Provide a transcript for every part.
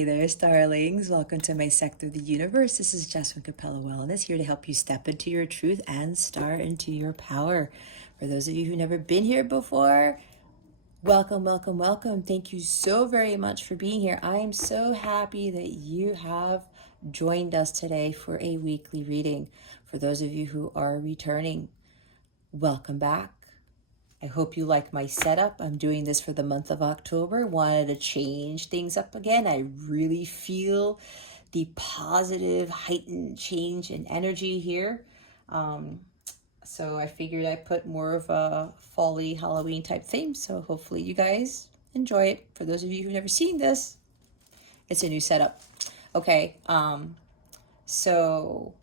Hey there, starlings. Welcome to my sector of the universe. This is Jasmine Capella Wellness, here to help you step into your truth and start into your power. For those of you who've never been here before, welcome, welcome, welcome. Thank you so very much for being here. I am so happy that you have joined us today for a weekly reading. For those of you who are returning, welcome back. I hope you like my setup. I'm doing this for the month of October. Wanted to change things up again. I really feel the positive, heightened change in energy here. So I figured I'd put more of a fall-y Halloween type theme. So hopefully you guys enjoy it. For those of you who've never seen this, it's a new setup. Okay, so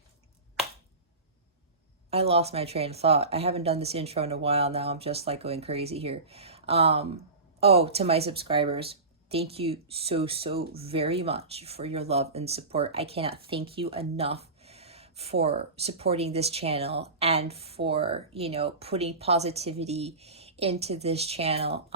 I lost my train of thought. I haven't done this intro in a while now. I'm just like going crazy here. To my subscribers, thank you so very much for your love and support. I cannot thank you enough for supporting this channel and for, putting positivity into this channel.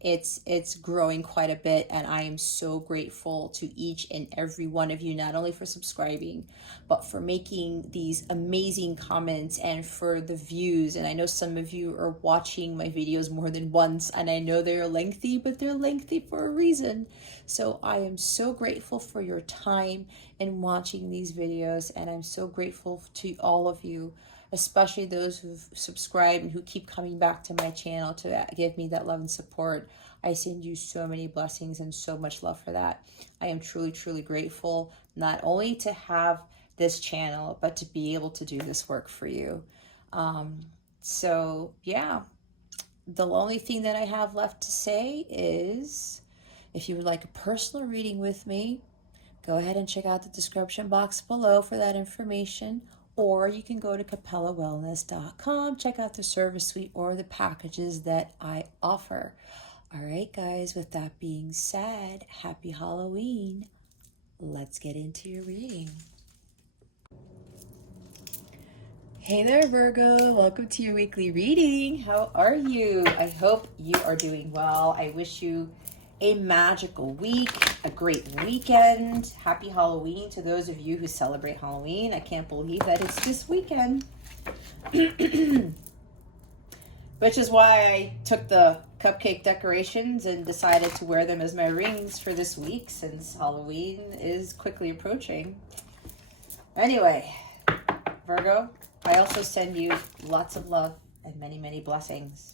It's growing quite a bit, and I am so grateful to each and every one of you, not only for subscribing, but for making these amazing comments and for the views. And I know some of you are watching my videos more than once, and I know they're lengthy, but they're lengthy for a reason. So I am so grateful for your time in watching these videos, and I'm so grateful to all of you, especially those who've subscribed and who keep coming back to my channel to give me that love and support. I send you so many blessings and so much love for that. I am truly grateful, not only to have this channel, but to be able to do this work for you. So yeah, the only thing that I have left to say is, if you would like a personal reading with me, go ahead and check out the description box below for that information. Or you can go to capellawellness.com, check out the service suite or the packages that I offer. All right, guys, with that being said, happy Halloween. Let's get into your reading. Hey there, Virgo. Welcome to your weekly reading. How are you? I hope you are doing well. I wish you a magical week, a great weekend. Happy Halloween to those of you who celebrate Halloween. I can't believe that it's this weekend. Which is why I took the cupcake decorations and decided to wear them as my rings for this week, since Halloween is quickly approaching. Anyway, Virgo, I also send you lots of love and many blessings.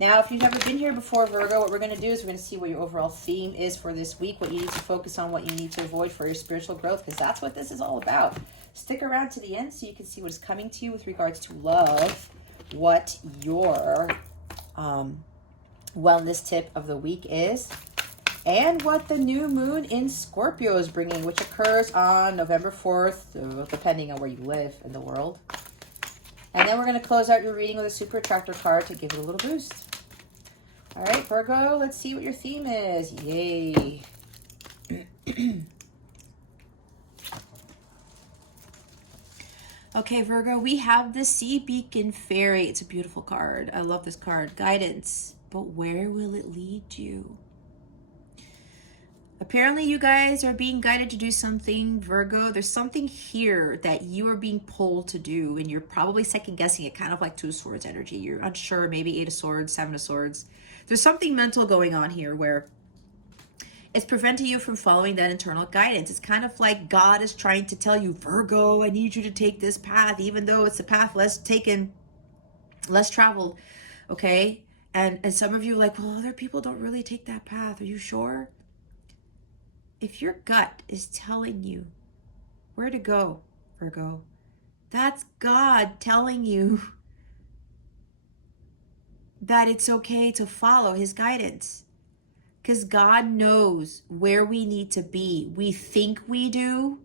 Now, if you've never been here before, Virgo, what we're going to do is we're going to see what your overall theme is for this week, what you need to focus on, what you need to avoid for your spiritual growth, because that's what this is all about. Stick around to the end so you can see what is coming to you with regards to love, what your wellness tip of the week is, and what the new moon in Scorpio is bringing, which occurs on November 4th, depending on where you live in the world. And then we're going to close out your reading with a super attractor card to give it a little boost. All right, Virgo, let's see what your theme is. Yay. Okay, Virgo, we have the Sea Beacon Fairy. It's a beautiful card. I love this card. Guidance. But where will it lead you? Apparently, you guys are being guided to do something, Virgo. There's something here that you are being pulled to do, and you're probably second guessing it, kind of like Two of Swords energy. You're unsure, maybe Eight of Swords, Seven of Swords. There's something mental going on here where it's preventing you from following that internal guidance. It's kind of like God is trying to tell you, Virgo, I need you to take this path, even though it's a path less taken, less traveled, okay? And some of you are like, well, other people don't really take that path. Are you sure? If your gut is telling you where to go, Virgo, that's God telling you that it's okay to follow his guidance. Because God knows where we need to be. We think we do,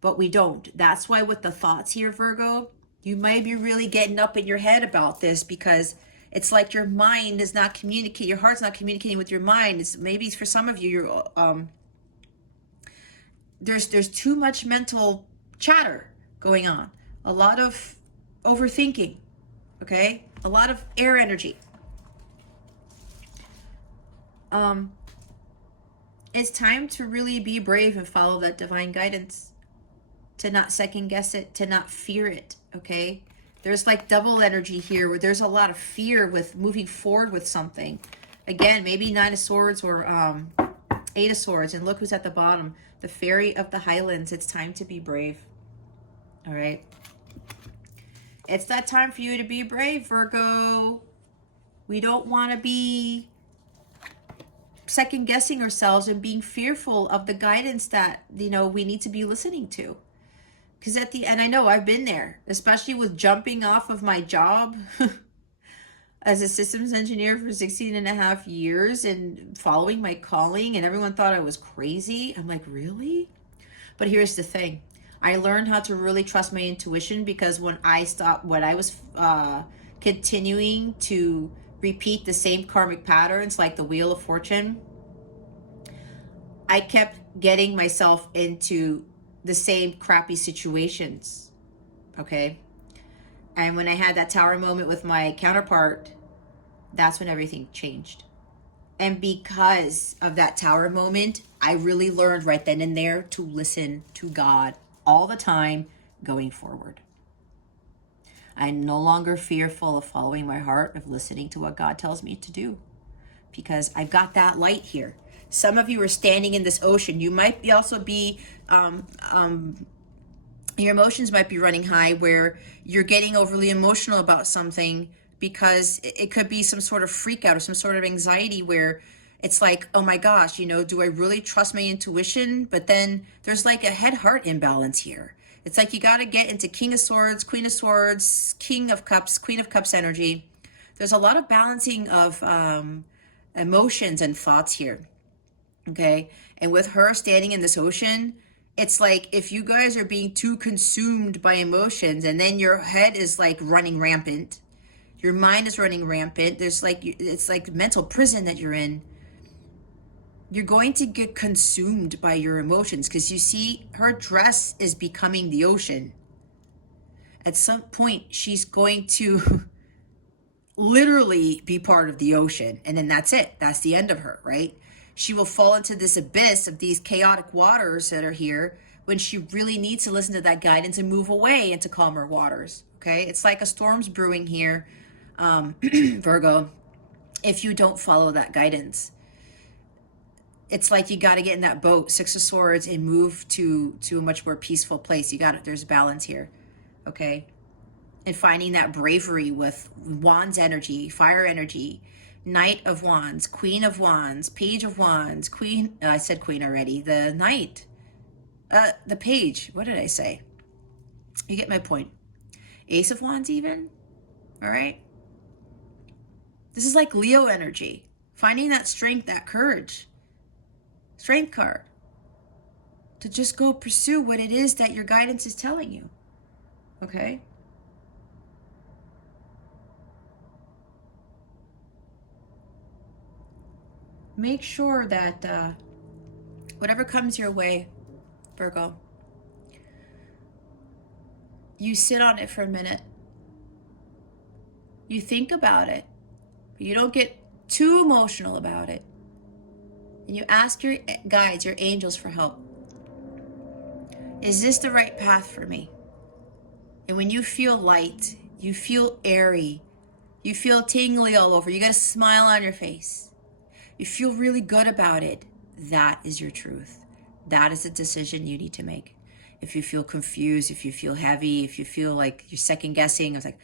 but we don't. That's why with the thoughts here, Virgo, you might be really getting up in your head about this, because it's like your mind is not communicating, your heart's not communicating with your mind. Maybe for some of you, you're there's too much mental chatter going on, a lot of overthinking, okay, a lot of air energy. It's time to really be brave and follow that divine guidance, to not second guess it, to not fear it, okay? There's like double energy here where there's a lot of fear with moving forward with something. Again, maybe Nine of Swords or Eight of Swords. And look who's at the bottom. The Fairy of the Highlands. It's time to be brave. All right. It's that time for you to be brave, Virgo. We don't want to be second guessing ourselves and being fearful of the guidance that, you know, we need to be listening to. Because at the end, I know I've been there, especially with jumping off of my job as a systems engineer for 16 and a half years and following my calling, and everyone thought I was crazy. I'm like, really? But here's the thing. I learned how to really trust my intuition, because when I was continuing to repeat the same karmic patterns like the Wheel of Fortune, I kept getting myself into the same crappy situations, okay? And when I had that tower moment with my counterpart, that's when everything changed. And because of that tower moment, I really learned right then and there to listen to God all the time going forward. I'm no longer fearful of following my heart, of listening to what God tells me to do, because I've got that light here. Some of you are standing in this ocean. You might also be, your emotions might be running high, where you're getting overly emotional about something, because it could be some sort of freak out or some sort of anxiety where it's like, oh my gosh, you know, do I really trust my intuition? But then there's like a head-heart imbalance here. It's like you got to get into King of Swords, Queen of Swords, King of Cups, Queen of Cups energy. There's a lot of balancing of emotions and thoughts here, okay? And with her standing in this ocean, it's like if you guys are being too consumed by emotions, and then your head is like running rampant, your mind is running rampant, there's like, it's like mental prison that you're in. You're going to get consumed by your emotions, because you see her dress is becoming the ocean. At some point, she's going to literally be part of the ocean, and then that's it. That's the end of her, right? She will fall into this abyss of these chaotic waters that are here, when she really needs to listen to that guidance and move away into calmer waters, okay? It's like a storm's brewing here, Virgo, if you don't follow that guidance. It's like you got to get in that boat, Six of Swords, and move to a much more peaceful place. You got it. There's balance here, okay? And finding that bravery with Wands energy, fire energy, Knight of Wands, Queen of Wands, Page of Wands, Queen, I said Queen already, the Knight, the Page, what did I say? You get my point. Ace of Wands even, all right? This is like Leo energy, finding that strength, that courage, strength card, to just go pursue what it is that your guidance is telling you, okay? Make sure that whatever comes your way, Virgo, you sit on it for a minute. You think about it. You don't get too emotional about it. And you ask your guides, your angels, for help. Is this the right path for me? And when you feel light, you feel airy, you feel tingly all over, you got a smile on your face, you feel really good about it, that is your truth. That is the decision you need to make. If you feel confused, if you feel heavy, if you feel like you're second guessing, it's like,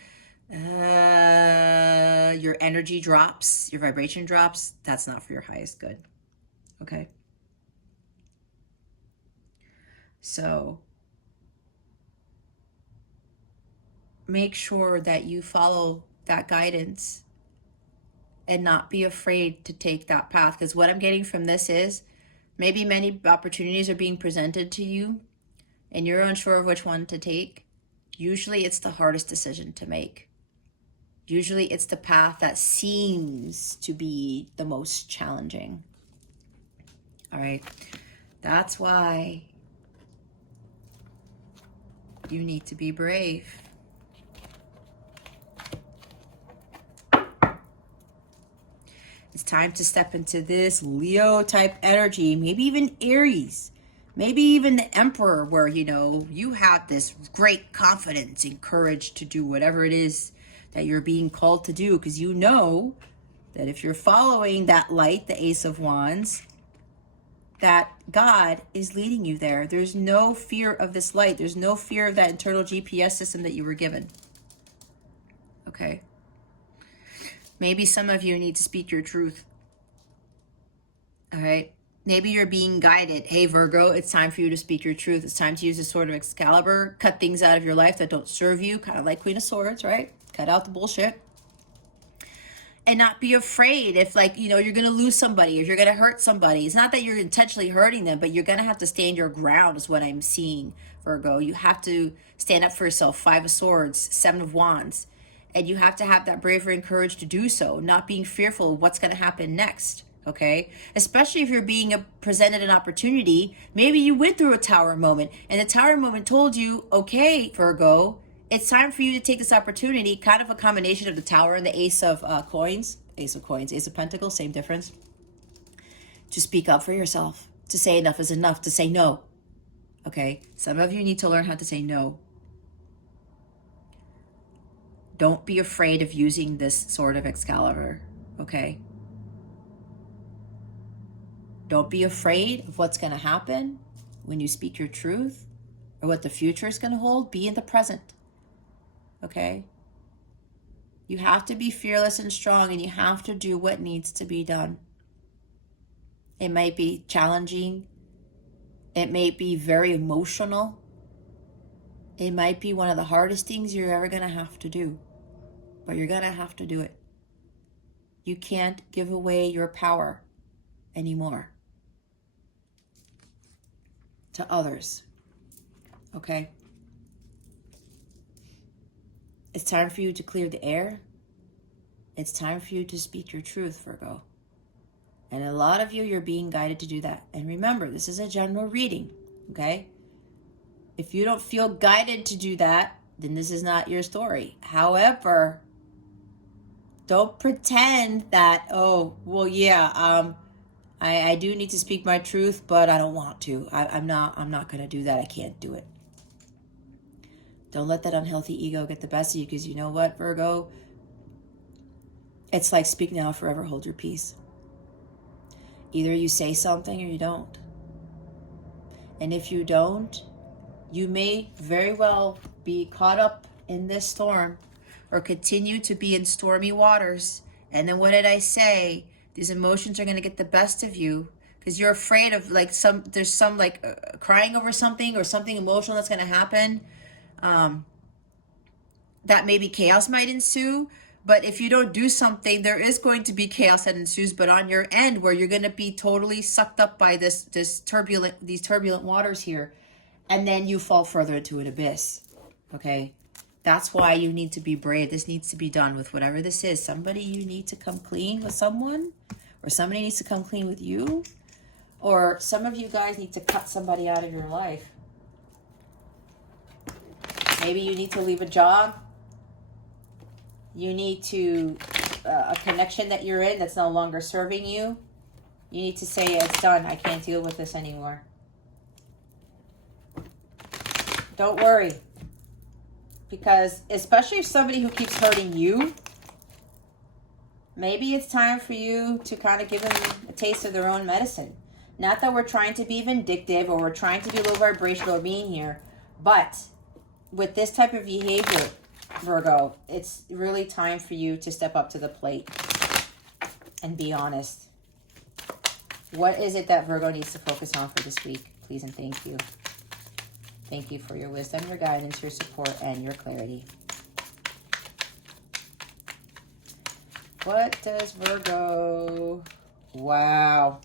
your energy drops, your vibration drops, that's not for your highest good, okay? So make sure that you follow that guidance and not be afraid to take that path. Because what I'm getting from this is maybe many opportunities are being presented to you and you're unsure of which one to take. Usually it's the hardest decision to make. Usually it's the path that seems to be the most challenging. All right. That's why you need to be brave. It's time to step into this Leo type energy, maybe even Aries, maybe even the Emperor, where, you know, you have this great confidence and courage to do whatever it is that you're being called to do, because you know that if you're following that light, the Ace of Wands, that God is leading you there. There's no fear of this light. There's no fear of that internal GPS system that you were given. Okay? Maybe some of you need to speak your truth. All right? Maybe you're being guided. Hey, Virgo, it's time for you to speak your truth. It's time to use the Sword of Excalibur. Cut things out of your life that don't serve you. Kind of like Queen of Swords, right? Cut out the bullshit. And not be afraid if, like, you know, you're going to lose somebody, if you're going to hurt somebody. It's not that you're intentionally hurting them, but you're going to have to stand your ground is what I'm seeing, Virgo. You have to stand up for yourself. 5 of Swords, 7 of Wands. And you have to have that bravery and courage to do so, not being fearful of what's going to happen next, okay? Especially if you're being presented an opportunity. Maybe you went through a tower moment, and the tower moment told you, okay, Virgo, it's time for you to take this opportunity, kind of a combination of the tower and the Ace of Coins, Ace of Pentacles, same difference. To speak up for yourself, to say enough is enough, to say no, okay? Some of you need to learn how to say no. Don't be afraid of using this Sword of Excalibur, okay? Don't be afraid of what's going to happen when you speak your truth or what the future is going to hold. Be in the present. Okay? You have to be fearless and strong, and you have to do what needs to be done. It might be challenging. It may be very emotional. It might be one of the hardest things you're ever going to have to do, but you're going to have to do it. You can't give away your power anymore to others. Okay? It's time for you to clear the air. It's time for you to speak your truth, Virgo. And a lot of you, you're being guided to do that. And remember, this is a general reading, okay? If you don't feel guided to do that, then this is not your story. However, don't pretend that, oh, well, yeah, I do need to speak my truth, but I don't want to. I'm not going to do that. I can't do it. Don't let that unhealthy ego get the best of you, because you know what, Virgo? It's like speak now, forever hold your peace. Either you say something or you don't. And if you don't, you may very well be caught up in this storm or continue to be in stormy waters. And then what did I say? These emotions are going to get the best of you because you're afraid of, like, there's some crying over something or something emotional that's going to happen. That maybe chaos might ensue, but if you don't do something, there is going to be chaos that ensues, but on your end, where you're going to be totally sucked up by these turbulent waters here, and then you fall further into an abyss. Okay, that's why you need to be brave. This needs to be done with whatever this is. Somebody, you need to come clean with someone, or somebody needs to come clean with you, or some of you guys need to cut somebody out of your life. Maybe you need to leave a job. You need to, a connection that you're in that's no longer serving you. You need to say, it's done. I can't deal with this anymore. Don't worry. Because especially if somebody who keeps hurting you, maybe it's time for you to kind of give them a taste of their own medicine. Not that we're trying to be vindictive or we're trying to be low vibrational or mean here, but with this type of behavior, Virgo, it's really time for you to step up to the plate and be honest. What is it that Virgo needs to focus on for this week? Please and thank you. Thank you for your wisdom, your guidance, your support, and your clarity. What does Virgo? Wow.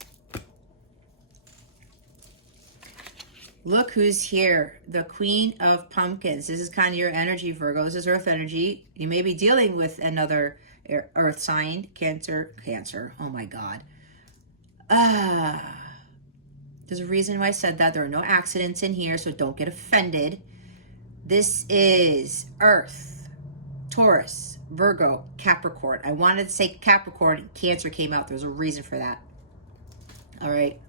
Look who's here. The Queen of Pumpkins. This is kind of your energy, Virgo. This is Earth energy. You may be dealing with another Earth sign. Cancer. Oh my God. There's a reason why I said that. There are no accidents in here, so don't get offended. This is Earth. Taurus, Virgo, Capricorn. I wanted to say Capricorn, Cancer came out. There's a reason for that. All right.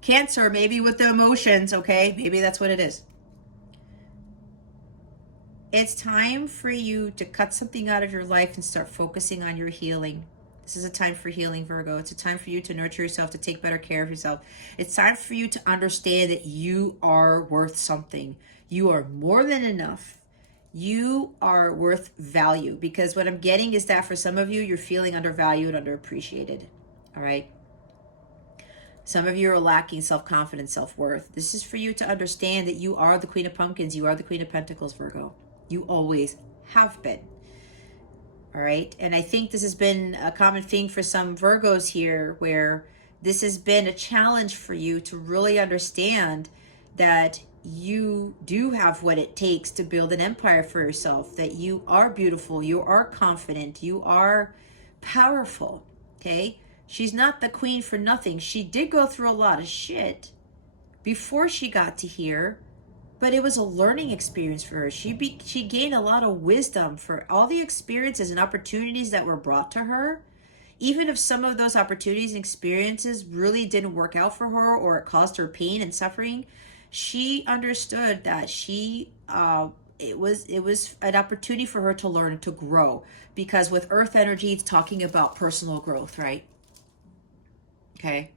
Cancer, maybe with the emotions, okay? Maybe that's what it is. It's time for you to cut something out of your life and start focusing on your healing. This is a time for healing, Virgo. It's a time for you to nurture yourself, to take better care of yourself. It's time for you to understand that you are worth something. You are more than enough. You are worth value, because what I'm getting is that for some of you, you're feeling undervalued, underappreciated. All right. Some of you are lacking self-confidence, self-worth. This is for you to understand that you are the Queen of Pumpkins. You are the Queen of Pentacles, Virgo. You always have been. All right. And I think this has been a common thing for some Virgos here, where this has been a challenge for you to really understand that you do have what it takes to build an empire for yourself, that you are beautiful, you are confident, you are powerful. Okay. She's not the queen for nothing. She did go through a lot of shit before she got to here, but it was a learning experience for her. She gained a lot of wisdom for all the experiences and opportunities that were brought to her. Even if some of those opportunities and experiences really didn't work out for her, or it caused her pain and suffering, she understood that it was an opportunity for her to learn and to grow. Because with Earth energy, it's talking about personal growth, right? Okay.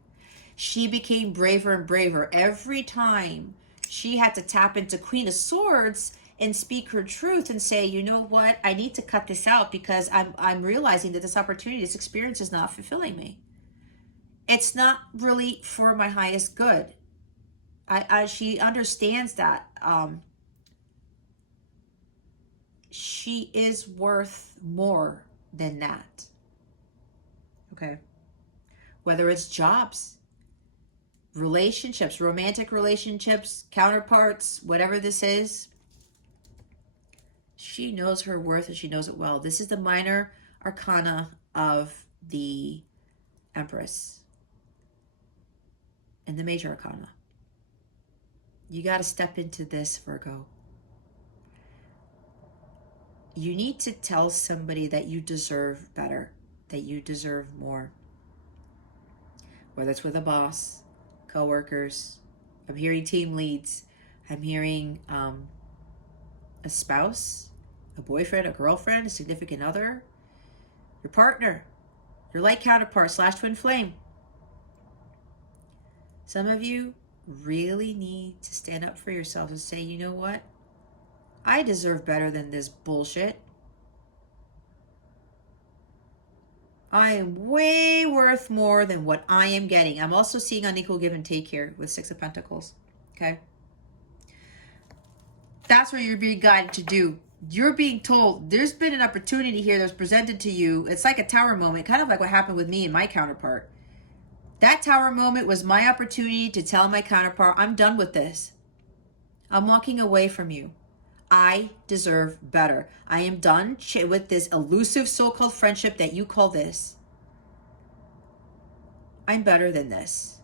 She became braver and braver every time she had to tap into Queen of Swords and speak her truth and say, you know what, I need to cut this out, because I'm realizing that this opportunity, this experience is not fulfilling me. It's not really for my highest good. She understands that she is worth more than that. Okay. Whether it's jobs, relationships, romantic relationships, counterparts, whatever this is, she knows her worth and she knows it well. This is the minor arcana of the Empress and the major arcana. You got to step into this, Virgo. You need to tell somebody that you deserve better, that you deserve more. Whether it's with a boss, co-workers, I'm hearing team leads, I'm hearing a spouse, a boyfriend, a girlfriend, a significant other, your partner, your light counterpart / twin flame. Some of you really need to stand up for yourself and say, you know what? I deserve better than this bullshit. I am way worth more than what I am getting. I'm also seeing unequal give and take here with Six of Pentacles. Okay. That's what you're being guided to do. You're being told there's been an opportunity here that's presented to you. It's like a tower moment, kind of like what happened with me and my counterpart. That tower moment was my opportunity to tell my counterpart, I'm done with this. I'm walking away from you. I deserve better. I am done with this elusive so-called friendship that you call this. I'm better than this.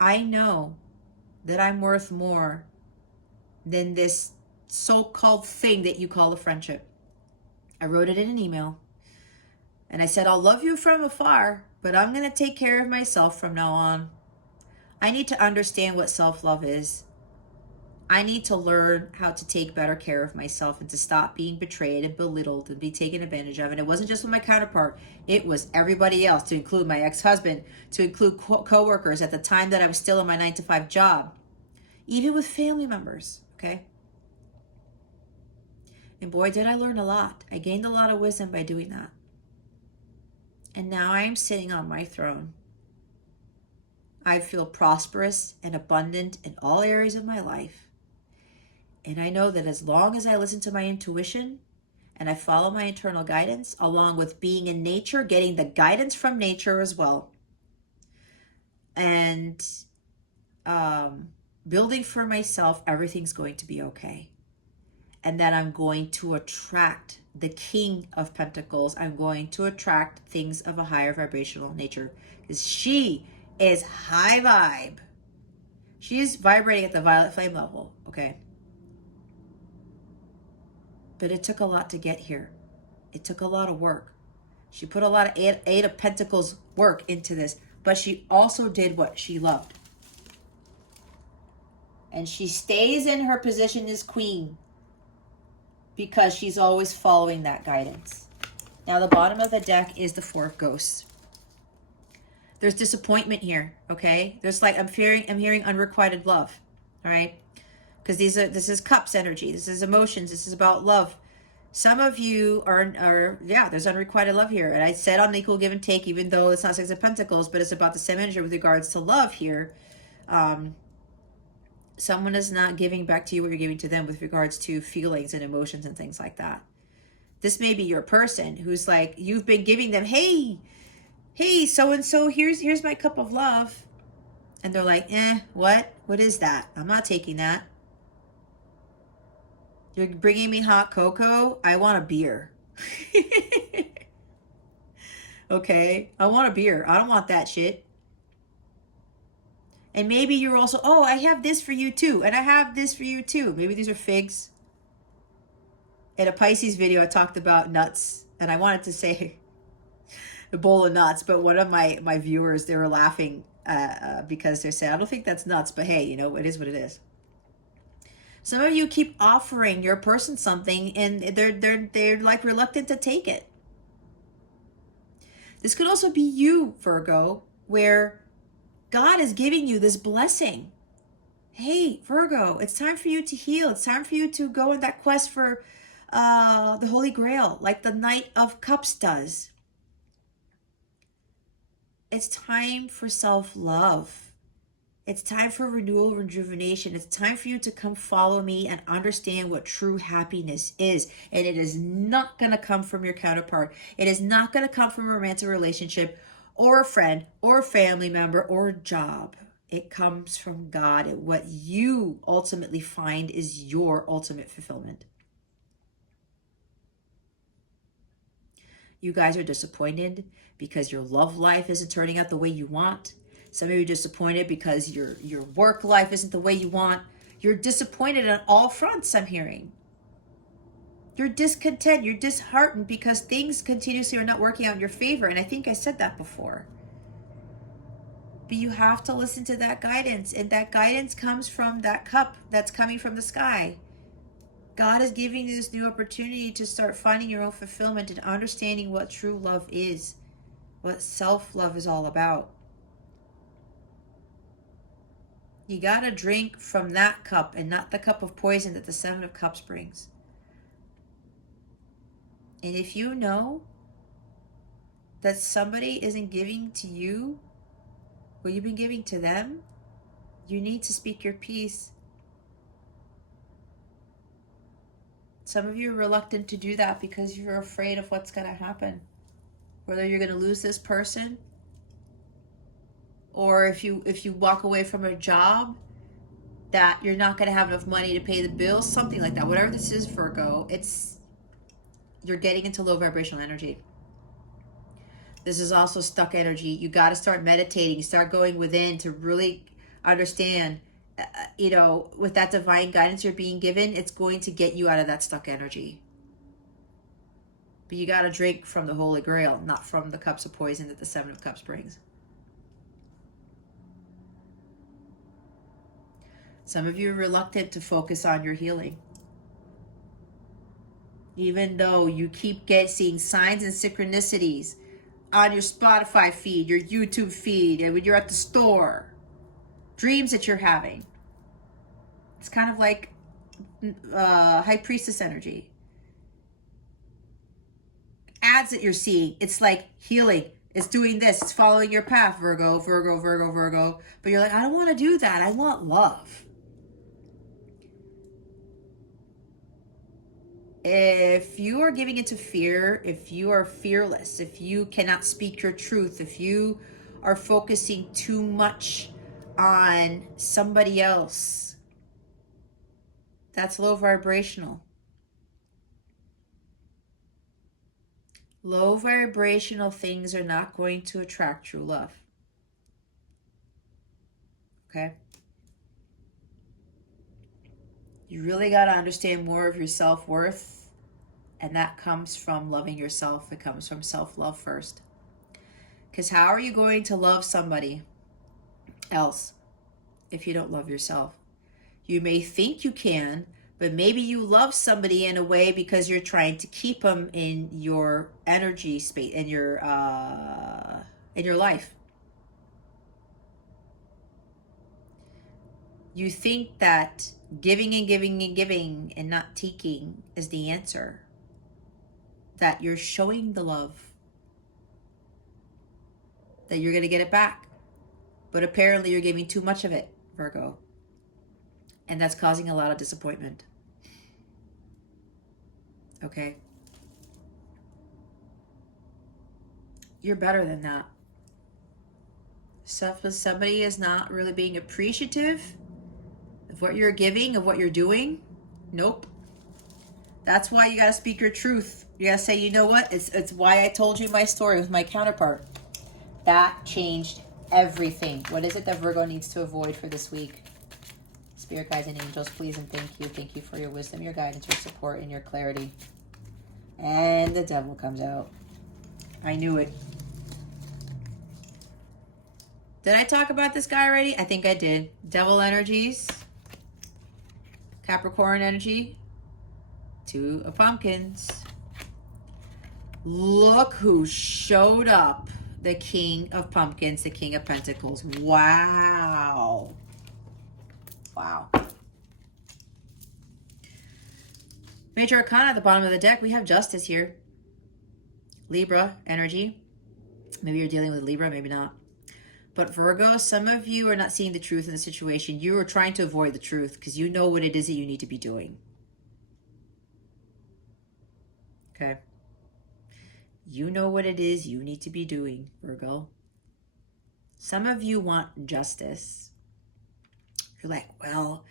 I know that I'm worth more than this so-called thing that you call a friendship. I wrote it in an email. And I said, I'll love you from afar, but I'm going to take care of myself from now on. I need to understand what self-love is. I need to learn how to take better care of myself and to stop being betrayed and belittled and be taken advantage of. And it wasn't just with my counterpart. It was everybody else, to include my ex-husband, to include co-workers at the time that I was still in my 9-to-5 job. Even with family members, okay? And boy, did I learn a lot. I gained a lot of wisdom by doing that. And now I am sitting on my throne. I feel prosperous and abundant in all areas of my life. And I know that as long as I listen to my intuition and I follow my internal guidance, along with being in nature, getting the guidance from nature as well, and building for myself, everything's going to be okay. And that I'm going to attract the King of Pentacles. I'm going to attract things of a higher vibrational nature, because she is high vibe. She is vibrating at the violet flame level, okay? But it took a lot to get here. It took a lot of work. She put a lot of Eight of Pentacles work into this, but she also did what she loved. And she stays in her position as queen because she's always following that guidance. Now, the bottom of the deck is the Four of Ghosts. There's disappointment here, okay? There's like, I'm hearing unrequited love, all right? Because this is cups energy. This is emotions. This is about love. Some of you are yeah, there's unrequited love here. And I said on equal give and take, even though it's not Six of Pentacles, but it's about the same energy with regards to love here. Someone is not giving back to you what you're giving to them with regards to feelings and emotions and things like that. This may be your person who's like, you've been giving them, hey, so-and-so, here's my cup of love. And they're like, what? What is that? I'm not taking that. You're bringing me hot cocoa? I want a beer. Okay? I want a beer. I don't want that shit. And maybe you're also, oh, I have this for you too. And I have this for you too. Maybe these are figs. In a Pisces video, I talked about nuts. And I wanted to say a bowl of nuts. But one of my viewers, they were laughing because they said, I don't think that's nuts. But hey, you know, it is what it is. Some of you keep offering your person something and they're like reluctant to take it. This could also be you, Virgo, where God is giving you this blessing. Hey, Virgo, it's time for you to heal. It's time for you to go on that quest for the Holy Grail, like the Knight of Cups does. It's time for self-love. It's time for renewal, rejuvenation. It's time for you to come follow me and understand what true happiness is. And it is not going to come from your counterpart. It is not going to come from a romantic relationship or a friend or a family member or a job. It comes from God. And what you ultimately find is your ultimate fulfillment. You guys are disappointed because your love life isn't turning out the way you want. Some of you are disappointed because your work life isn't the way you want. You're disappointed on all fronts, I'm hearing. You're discontent. You're disheartened because things continuously are not working out in your favor. And I think I said that before. But you have to listen to that guidance. And that guidance comes from that cup that's coming from the sky. God is giving you this new opportunity to start finding your own fulfillment and understanding what true love is. What self-love is all about. You got to drink from that cup and not the cup of poison that the Seven of Cups brings. And if you know that somebody isn't giving to you what you've been giving to them, you need to speak your piece. Some of you are reluctant to do that because you're afraid of what's going to happen. Whether you're going to lose this person, or if you walk away from a job that you're not going to have enough money to pay the bills, something like that. Whatever this is, Virgo, you're getting into low vibrational energy. This is also stuck energy. You got to start meditating, start going within to really understand, with that divine guidance you're being given, it's going to get you out of that stuck energy. But you got to drink from the Holy Grail, not from the cups of poison that the Seven of Cups brings. Some of you are reluctant to focus on your healing. Even though you keep seeing signs and synchronicities on your Spotify feed, your YouTube feed, and when you're at the store, dreams that you're having. It's kind of like High Priestess energy. Ads that you're seeing, it's like healing. It's doing this. It's following your path, Virgo, Virgo, Virgo, Virgo. But you're like, I don't want to do that. I want love. If you are giving into fear, if you are fearless, if you cannot speak your truth, if you are focusing too much on somebody else, that's low vibrational. Low vibrational things are not going to attract true love. Okay? You really got to understand more of your self-worth And that comes from loving yourself. It comes from self-love first. Because how are you going to love somebody else if you don't love yourself? You may think you can, but maybe you love somebody in a way because you're trying to keep them in your energy space, in your life. You think that giving and giving and giving and not taking is the answer. That you're showing the love, that you're going to get it back. But apparently you're giving too much of it, Virgo. And that's causing a lot of disappointment. Okay? You're better than that. Somebody is not really being appreciative of what you're giving, of what you're doing. Nope. That's why you got to speak your truth. You got to say, you know what? It's why I told you my story with my counterpart. That changed everything. What is it that Virgo needs to avoid for this week? Spirit guides and angels, please and thank you. Thank you for your wisdom, your guidance, your support, and your clarity. And the devil comes out. I knew it. Did I talk about this guy already? I think I did. Devil energies. Capricorn energy. 2 of pumpkins. Look who showed up. The King of Pumpkins, the King of Pentacles. Wow. Wow. Major Arcana at the bottom of the deck. We have Justice here. Libra energy. Maybe you're dealing with Libra, maybe not. But Virgo, some of you are not seeing the truth in the situation. You are trying to avoid the truth because you know what it is that you need to be doing. Okay? You know what it is you need to be doing, Virgo. Some of you want justice. You're like, well,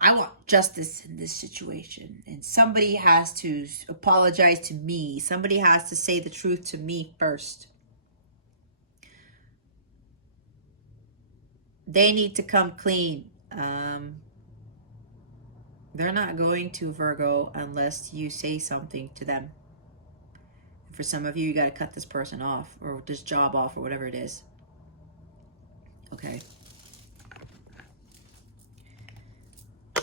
I want justice in this situation. And somebody has to apologize to me. Somebody has to say the truth to me first. They need to come clean. They're not going to, Virgo, unless you say something to them. For some of you, you got to cut this person off or this job off or whatever it is. Okay.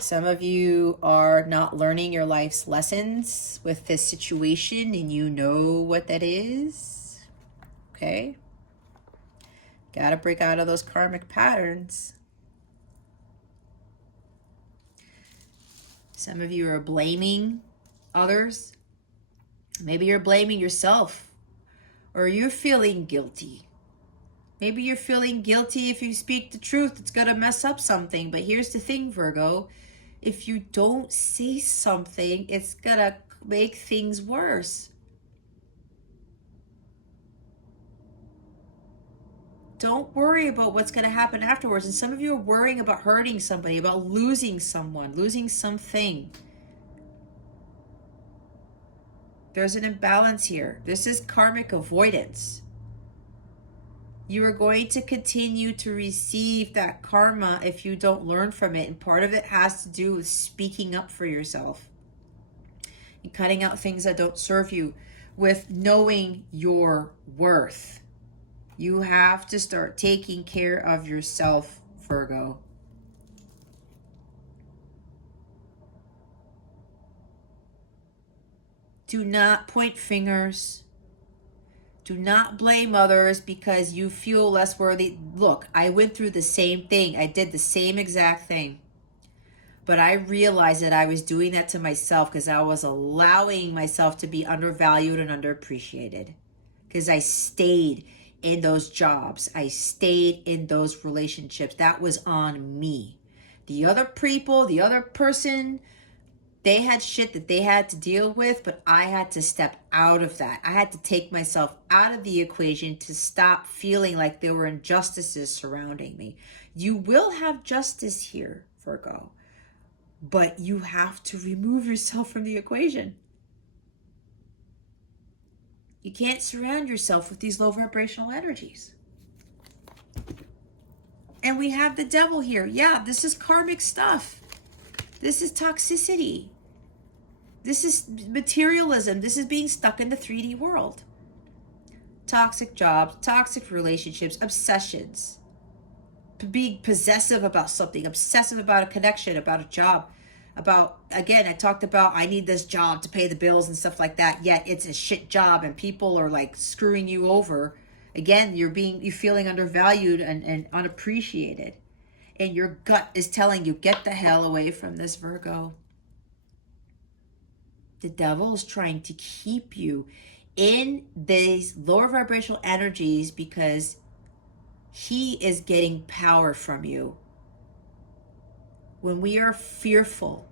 Some of you are not learning your life's lessons with this situation and you know what that is. Okay. Got to break out of those karmic patterns. Some of you are blaming others. Maybe you're blaming yourself or you're feeling guilty. Maybe you're feeling guilty if you speak the truth. It's going to mess up something. But here's the thing, Virgo. If you don't say something, it's going to make things worse. Don't worry about what's going to happen afterwards. And some of you are worrying about hurting somebody, about losing someone, losing something. There's an imbalance here. This is karmic avoidance. You are going to continue to receive that karma if you don't learn from it. And part of it has to do with speaking up for yourself and cutting out things that don't serve you, with knowing your worth. You have to start taking care of yourself, Virgo. Do not point fingers. Do not blame others because you feel less worthy. Look, I went through the same thing. I did the same exact thing. But I realized that I was doing that to myself because I was allowing myself to be undervalued and underappreciated. Because I stayed in those jobs. I stayed in those relationships. That was on me. The other people, the other person, they had shit that they had to deal with, but I had to step out of that. I had to take myself out of the equation to stop feeling like there were injustices surrounding me. You will have justice here, Virgo, but you have to remove yourself from the equation. You can't surround yourself with these low vibrational energies. And we have the devil here. Yeah, this is karmic stuff. This is toxicity. This is materialism. This is being stuck in the 3D world. Toxic jobs, toxic relationships, obsessions, being possessive about something, obsessive about a connection, about a job, about, again, I talked about I need this job to pay the bills and stuff like that, yet it's a shit job and people are like screwing you over. Again, you're feeling undervalued and unappreciated. And your gut is telling you, get the hell away from this, Virgo. The devil is trying to keep you in these lower vibrational energies because he is getting power from you. When we are fearful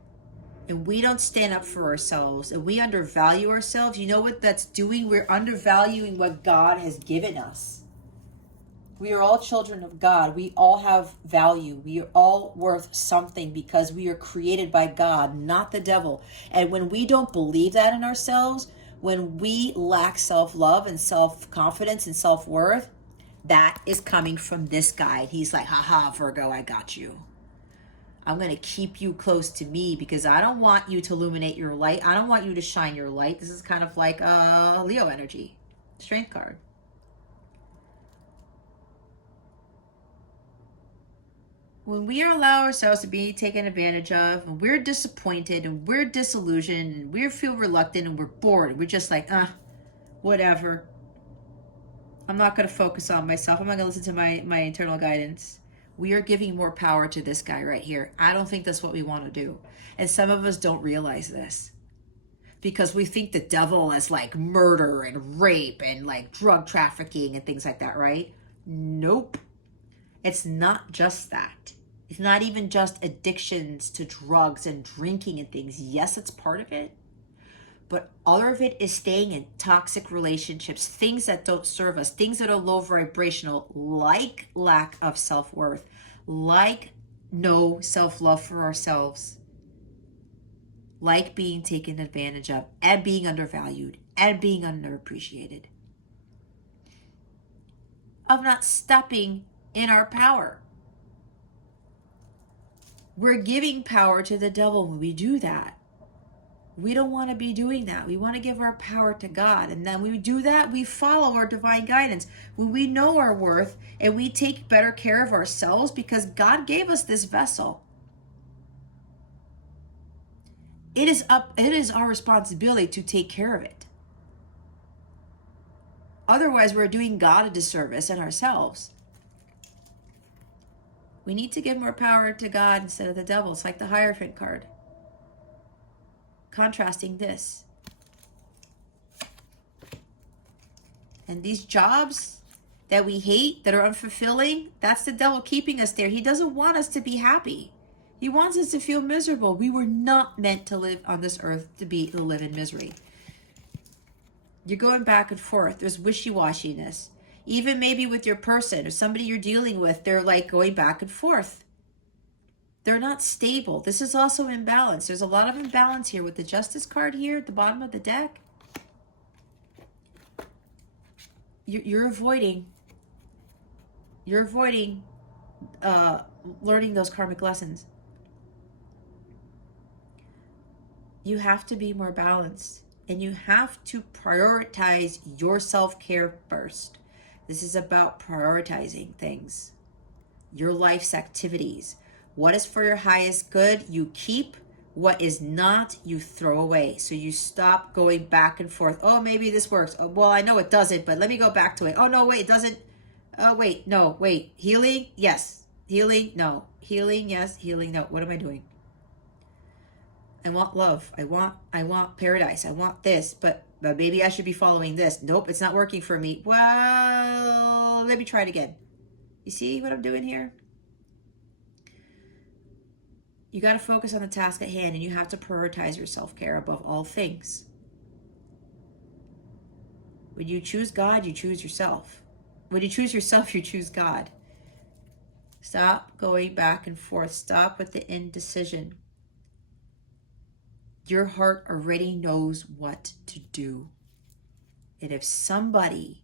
and we don't stand up for ourselves and we undervalue ourselves, you know what that's doing? We're undervaluing what God has given us. We are all children of God. We all have value. We are all worth something because we are created by God, not the devil. And when we don't believe that in ourselves, when we lack self-love and self-confidence and self-worth, that is coming from this guy. He's like, haha, Virgo, I got you. I'm going to keep you close to me because I don't want you to illuminate your light. I don't want you to shine your light. This is kind of like Leo energy, strength card. When we allow ourselves to be taken advantage of, and we're disappointed, and we're disillusioned, and we feel reluctant, and we're bored, we're just like, whatever. I'm not going to focus on myself. I'm not going to listen to my internal guidance. We are giving more power to this guy right here. I don't think that's what we want to do. And some of us don't realize this because we think the devil is like murder and rape and like drug trafficking and things like that, right? Nope. It's not just that. It's not even just addictions to drugs and drinking and things. Yes, it's part of it. But all of it is staying in toxic relationships, things that don't serve us, things that are low vibrational, like lack of self-worth, like no self-love for ourselves, like being taken advantage of and being undervalued and being underappreciated, of not stepping in our power. We're giving power to the devil when we do that. We don't want to be doing that. We want to give our power to God. And then when we do that, we follow our divine guidance. When we know our worth and we take better care of ourselves because God gave us this vessel. It is our responsibility to take care of it. Otherwise, we're doing God a disservice and ourselves. We need to give more power to God instead of the devil. It's like the Hierophant card. Contrasting this. And these jobs that we hate, that are unfulfilling, that's the devil keeping us there. He doesn't want us to be happy. He wants us to feel miserable. We were not meant to live on this earth to live in misery. You're going back and forth. There's wishy-washiness. Even maybe with your person or somebody you're dealing with, they're like going back and forth. They're not stable. This is also imbalance. There's a lot of imbalance here with the Justice card here at the bottom of the deck. You're avoiding learning those karmic lessons. You have to be more balanced, and you have to prioritize your self-care first. This is about prioritizing things, your life's activities. What is for your highest good, you keep. What is not, you throw away. So you stop going back and forth. Oh, maybe this works. Oh, well, I know it doesn't, but let me go back to it. Oh, no, wait, it doesn't. Oh, wait, no, wait. Healing? Yes. Healing? No. Healing? Yes. Healing? No. What am I doing? I want love. I want paradise. I want this, but maybe I should be following this. Nope, it's not working for me. Well, let me try it again. You see what I'm doing here? You got to focus on the task at hand, and you have to prioritize your self-care above all things. When you choose God, you choose yourself. When you choose yourself, you choose God. Stop going back and forth. Stop with the indecision. Your heart already knows what to do. And if somebody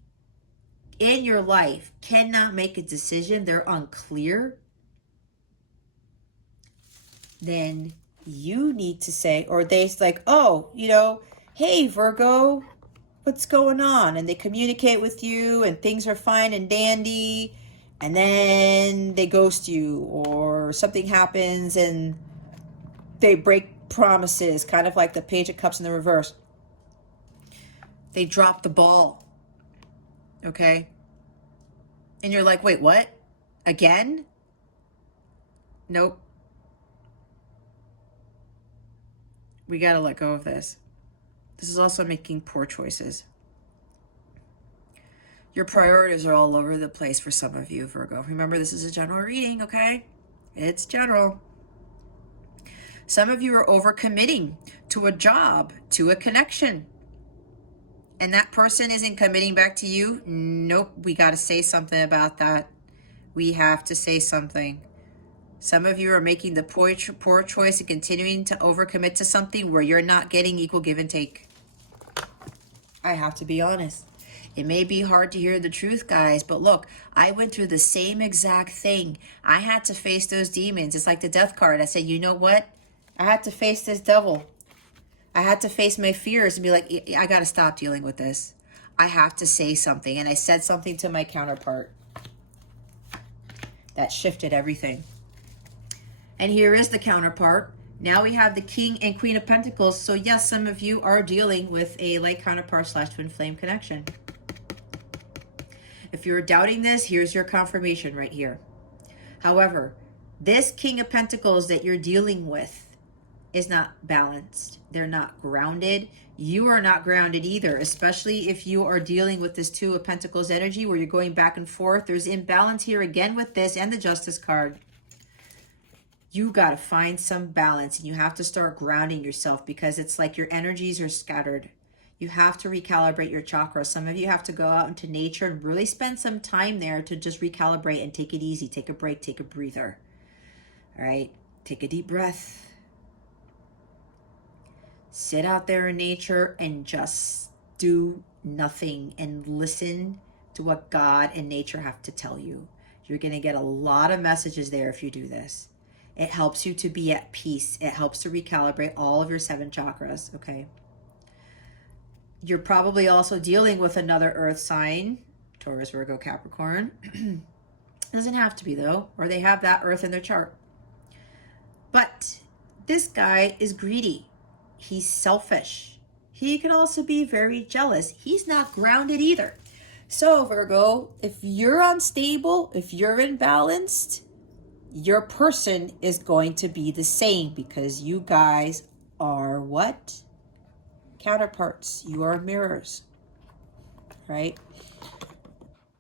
in your life cannot make a decision, they're unclear, then you need to say, or they like, oh, you know, hey, Virgo, what's going on? And they communicate with you and things are fine and dandy. And then they ghost you, or something happens and they break promises, kind of like the Page of Cups in the reverse. They drop the ball. Okay? And you're like, wait, what? Again? Nope. We got to let go of this. This is also making poor choices. Your priorities are all over the place for some of you, Virgo. Remember, this is a general reading, okay? It's general. Some of you are overcommitting to a job, to a connection. And that person isn't committing back to you. Nope, we got to say something about that. We have to say something. Some of you are making the poor choice and continuing to overcommit to something where you're not getting equal give and take. I have to be honest. It may be hard to hear the truth, guys, but look, I went through the same exact thing. I had to face those demons. It's like the death card. I said, you know what? I had to face this devil. I had to face my fears and be like, I got to stop dealing with this. I have to say something. And I said something to my counterpart. That shifted everything. And here is the counterpart. Now we have the King and Queen of Pentacles. So yes, some of you are dealing with a light counterpart / twin flame connection. If you're doubting this, here's your confirmation right here. However, this King of Pentacles that you're dealing with is not balanced. They're not grounded. You are not grounded either, especially if you are dealing with this Two of Pentacles energy where you're going back and forth. There's imbalance here again with this and the Justice card. You got to find some balance, and you have to start grounding yourself because it's like your energies are scattered. You have to recalibrate your chakras. Some of you have to go out into nature and really spend some time there to just recalibrate and take it easy. Take a break, take a breather. All right, take a deep breath. Sit out there in nature and just do nothing and listen to what God and nature have to tell you. You're going to get a lot of messages there if you do this. It helps you to be at peace. It helps to recalibrate all of your 7 chakras, okay? You're probably also dealing with another earth sign, Taurus, Virgo, Capricorn. Doesn't have to be though, or they have that earth in their chart. But this guy is greedy. He's selfish. He can also be very jealous. He's not grounded either. So Virgo, if you're unstable, if you're imbalanced, your person is going to be the same because you guys are what? Counterparts. You are mirrors, right?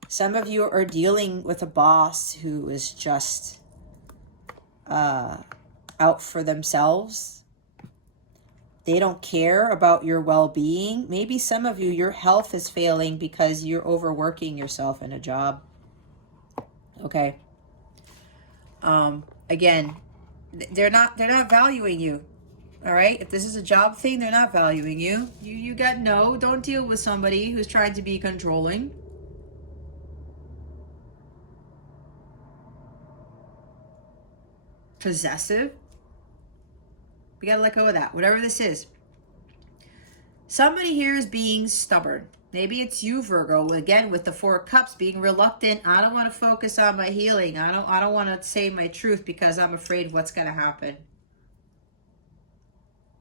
Some of you are dealing with a boss who is just out for themselves. They don't care about your well-being. Maybe some of you, your health is failing because you're overworking yourself in a job. Okay. Again, they're not valuing you. All right. If this is a job thing, they're not valuing you. You got no. Don't deal with somebody who's trying to be controlling. Possessive. We got to let go of that. Whatever this is. Somebody here is being stubborn. Maybe it's you, Virgo, again, with the 4 of Cups, being reluctant. I don't want to focus on my healing. I don't want to say my truth because I'm afraid what's going to happen.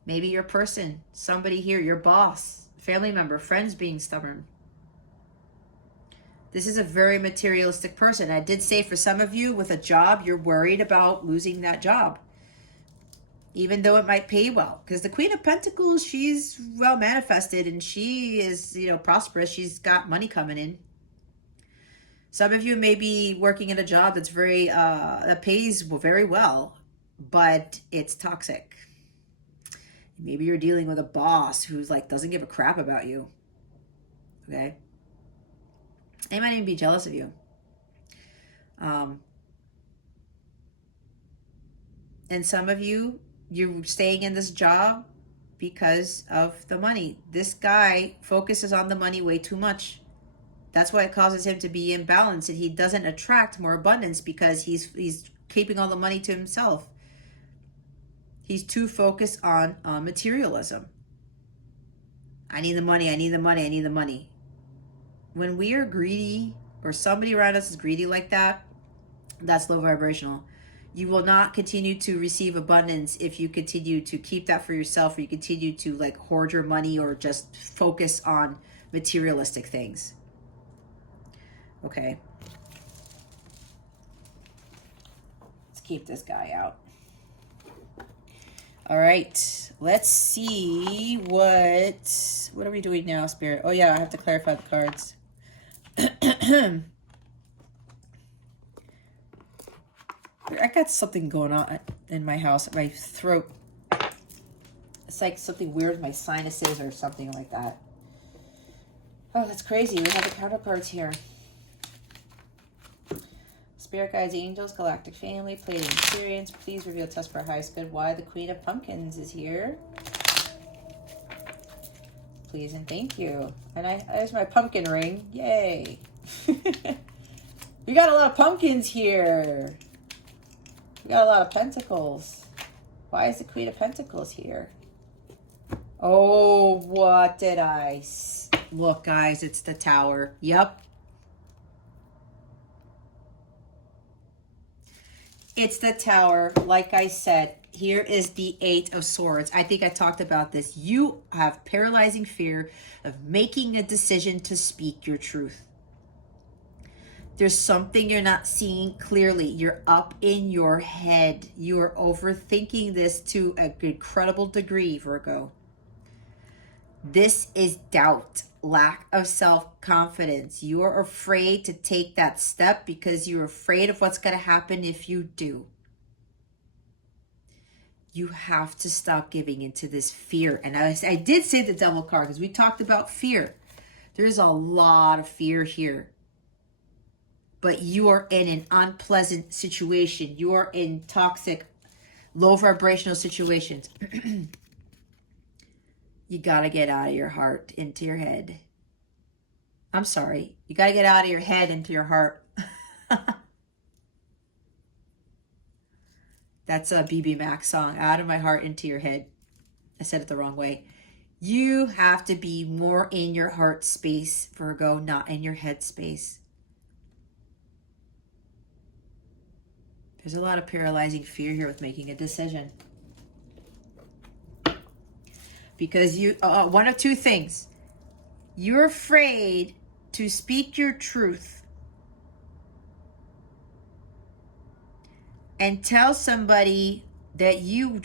Maybe your person, somebody here, your boss, family member, friends being stubborn. This is a very materialistic person. I did say for some of you with a job, you're worried about losing that job, even though it might pay well. Because the Queen of Pentacles, she's well manifested and she is, prosperous. She's got money coming in. Some of you may be working in a job that's that pays very well, but it's toxic. Maybe you're dealing with a boss who's doesn't give a crap about you. Okay? They might even be jealous of you. And some of you, you're staying in this job because of the money. This guy focuses on the money way too much. That's why it causes him to be imbalanced, and he doesn't attract more abundance because he's keeping all the money to himself. He's too focused on materialism. I need the money, I need the money, I need the money. When we are greedy, or somebody around us is greedy like that, that's low vibrational. You will not continue to receive abundance if you continue to keep that for yourself, or you continue to like hoard your money or just focus on materialistic things. Okay. Let's keep this guy out. All right. Let's see what are we doing now, Spirit? Oh yeah, I have to clarify the cards. I got something going on in my house. My throat. It's like something weird with my sinuses or something like that. Oh, that's crazy. We have the counterparts here. Spirit guides, angels, galactic family, plate and experience. Please reveal to us for our highest good why the Queen of Pumpkins is here. Please and thank you. And there's my pumpkin ring. Yay. We got a lot of pumpkins here. We got a lot of pentacles. Why is the Queen of Pentacles here? Oh, what did I... Look, guys, it's the Tower. Yep. It's the Tower. Like I said, here is the Eight of Swords. I think I talked about this. You have paralyzing fear of making a decision to speak your truth. There's something you're not seeing clearly. You're up in your head. You're overthinking this to an incredible degree, Virgo. This is doubt, lack of self-confidence. You are afraid to take that step because you're afraid of what's going to happen if you do. You have to stop giving into this fear. And I did say the Devil card because we talked about fear. There's a lot of fear here. But you are in an unpleasant situation. You are in toxic, low vibrational situations. You got to get out of your heart into your head. I'm sorry. You got to get out of your head into your heart. That's a BB Max song. Out of my heart into your head. I said it the wrong way. You have to be more in your heart space, Virgo, not in your head space. There's a lot of paralyzing fear here with making a decision. Because you, one of two things. You're afraid to speak your truth and tell somebody that you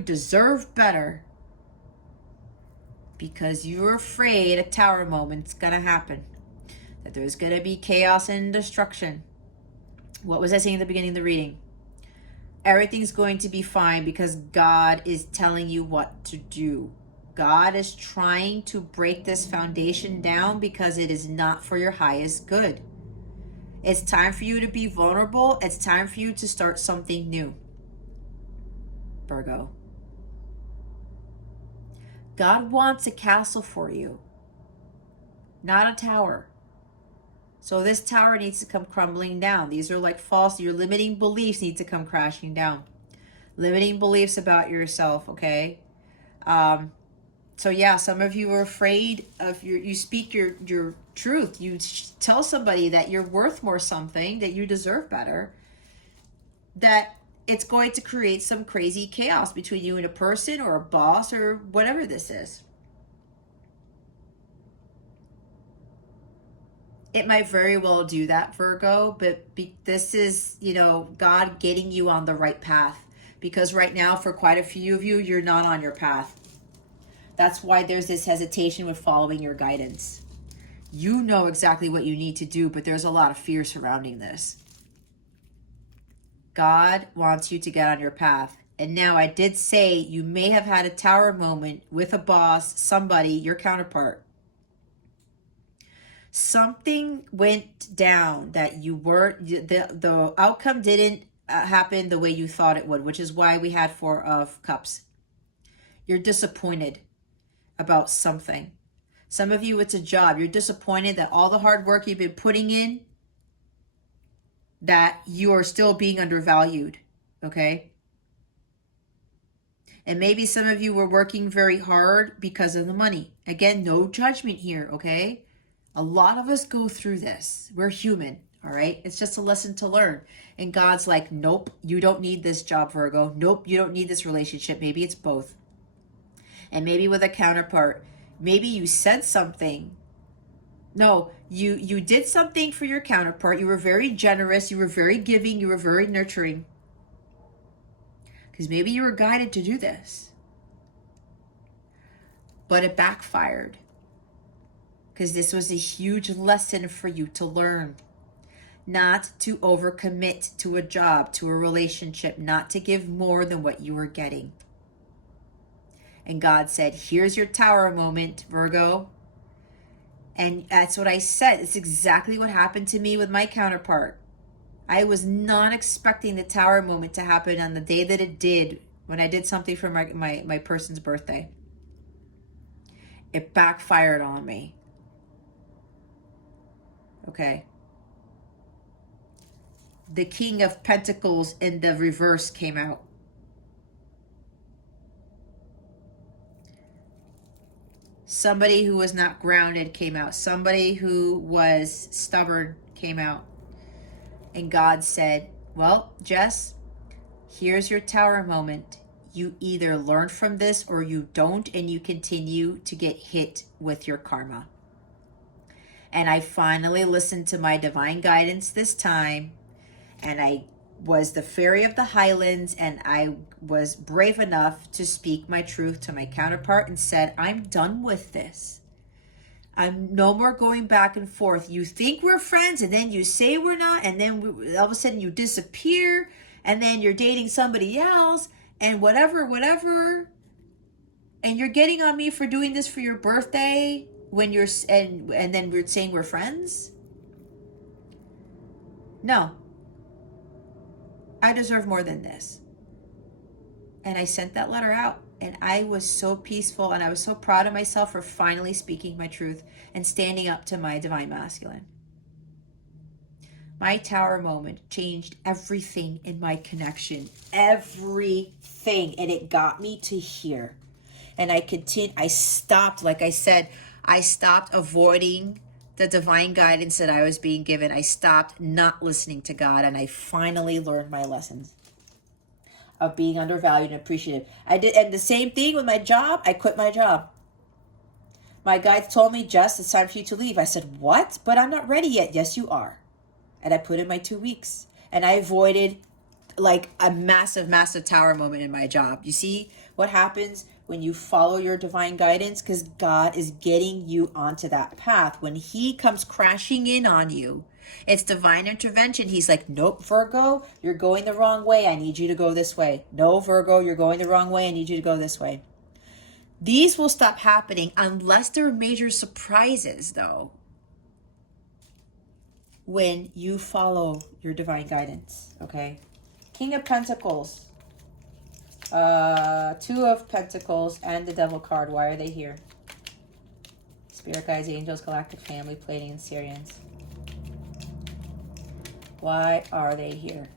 deserve better because you're afraid a Tower moment's going to happen. That there's going to be chaos and destruction. What was I saying at the beginning of the reading? Everything's going to be fine because God is telling you what to do. God is trying to break this foundation down because it is not for your highest good. It's time for you to be vulnerable. It's time for you to start something new, Virgo. God wants a castle for you, not a tower. So this tower needs to come crumbling down. These are like false, your limiting beliefs need to come crashing down. Limiting beliefs about yourself, okay? So yeah, some of you are afraid of you speak your truth. You tell somebody that you're worth more something, that you deserve better, that it's going to create some crazy chaos between you and a person or a boss or whatever this is. It might very well do that, Virgo, but this is, God getting you on the right path. Because right now, for quite a few of you, you're not on your path. That's why there's this hesitation with following your guidance. You know exactly what you need to do, but there's a lot of fear surrounding this. God wants you to get on your path. And now I did say you may have had a Tower moment with a boss, somebody, your counterpart. Something went down that you weren't, the outcome didn't happen the way you thought it would, which is why we had Four of Cups. You're disappointed about something. Some of you, it's a job. You're disappointed that all the hard work you've been putting in, that you are still being undervalued, okay? And maybe some of you were working very hard because of the money. Again, no judgment here, okay? A lot of us go through this. We're human, all right? It's just a lesson to learn. And God's like, nope, you don't need this job, Virgo. Nope, you don't need this relationship. Maybe it's both. And maybe with a counterpart, maybe you said something. No, you did something for your counterpart. You were very generous. You were very giving. You were very nurturing. Because maybe you were guided to do this. But it backfired. Because this was a huge lesson for you to learn. Not to overcommit to a job, to a relationship, not to give more than what you were getting. And God said, here's your tower moment, Virgo. And that's what I said. It's exactly what happened to me with my counterpart. I was not expecting the tower moment to happen on the day that it did, when I did something for my person's birthday. It backfired on me. Okay. The King of Pentacles in the reverse came out. Somebody who was not grounded came out. Somebody who was stubborn came out. And God said, well, Jess, here's your tower moment. You either learn from this or you don't, and you continue to get hit with your karma. And I finally listened to my divine guidance this time. And I was the fairy of the highlands, and I was brave enough to speak my truth to my counterpart and said, I'm done with this. I'm no more going back and forth. You think we're friends, and then you say we're not, and then all of a sudden you disappear, and then you're dating somebody else, and whatever, and you're getting on me for doing this for your birthday when you're and then we're saying we're friends. No, I deserve more than this. And I sent that letter out. And I was so peaceful, and I was so proud of myself for finally speaking my truth and standing up to my divine masculine. My tower moment changed everything in my connection. Everything. And it got me to here. And I stopped, like I said, I stopped avoiding the divine guidance that I was being given. I stopped not listening to God, and I finally learned my lessons of being undervalued and appreciative. I did, and the same thing with my job. I quit my job. My guides told me, Jess, it's time for you to leave. I said, what? But I'm not ready yet. Yes, you are. And I put in my 2 weeks. And I avoided like a massive, massive tower moment in my job. You see what happens when you follow your divine guidance? Because God is getting you onto that path. When he comes crashing in on you, it's divine intervention. He's like, nope, Virgo, you're going the wrong way. I need you to go this way. No, Virgo, you're going the wrong way. I need you to go this way. These will stop happening unless there are major surprises, though, when you follow your divine guidance, okay? King of Pentacles, 2 of Pentacles, and the Devil card. Why are they here? Spirit guides, angels, galactic family, Pleiadians, Sirians. Why are they here?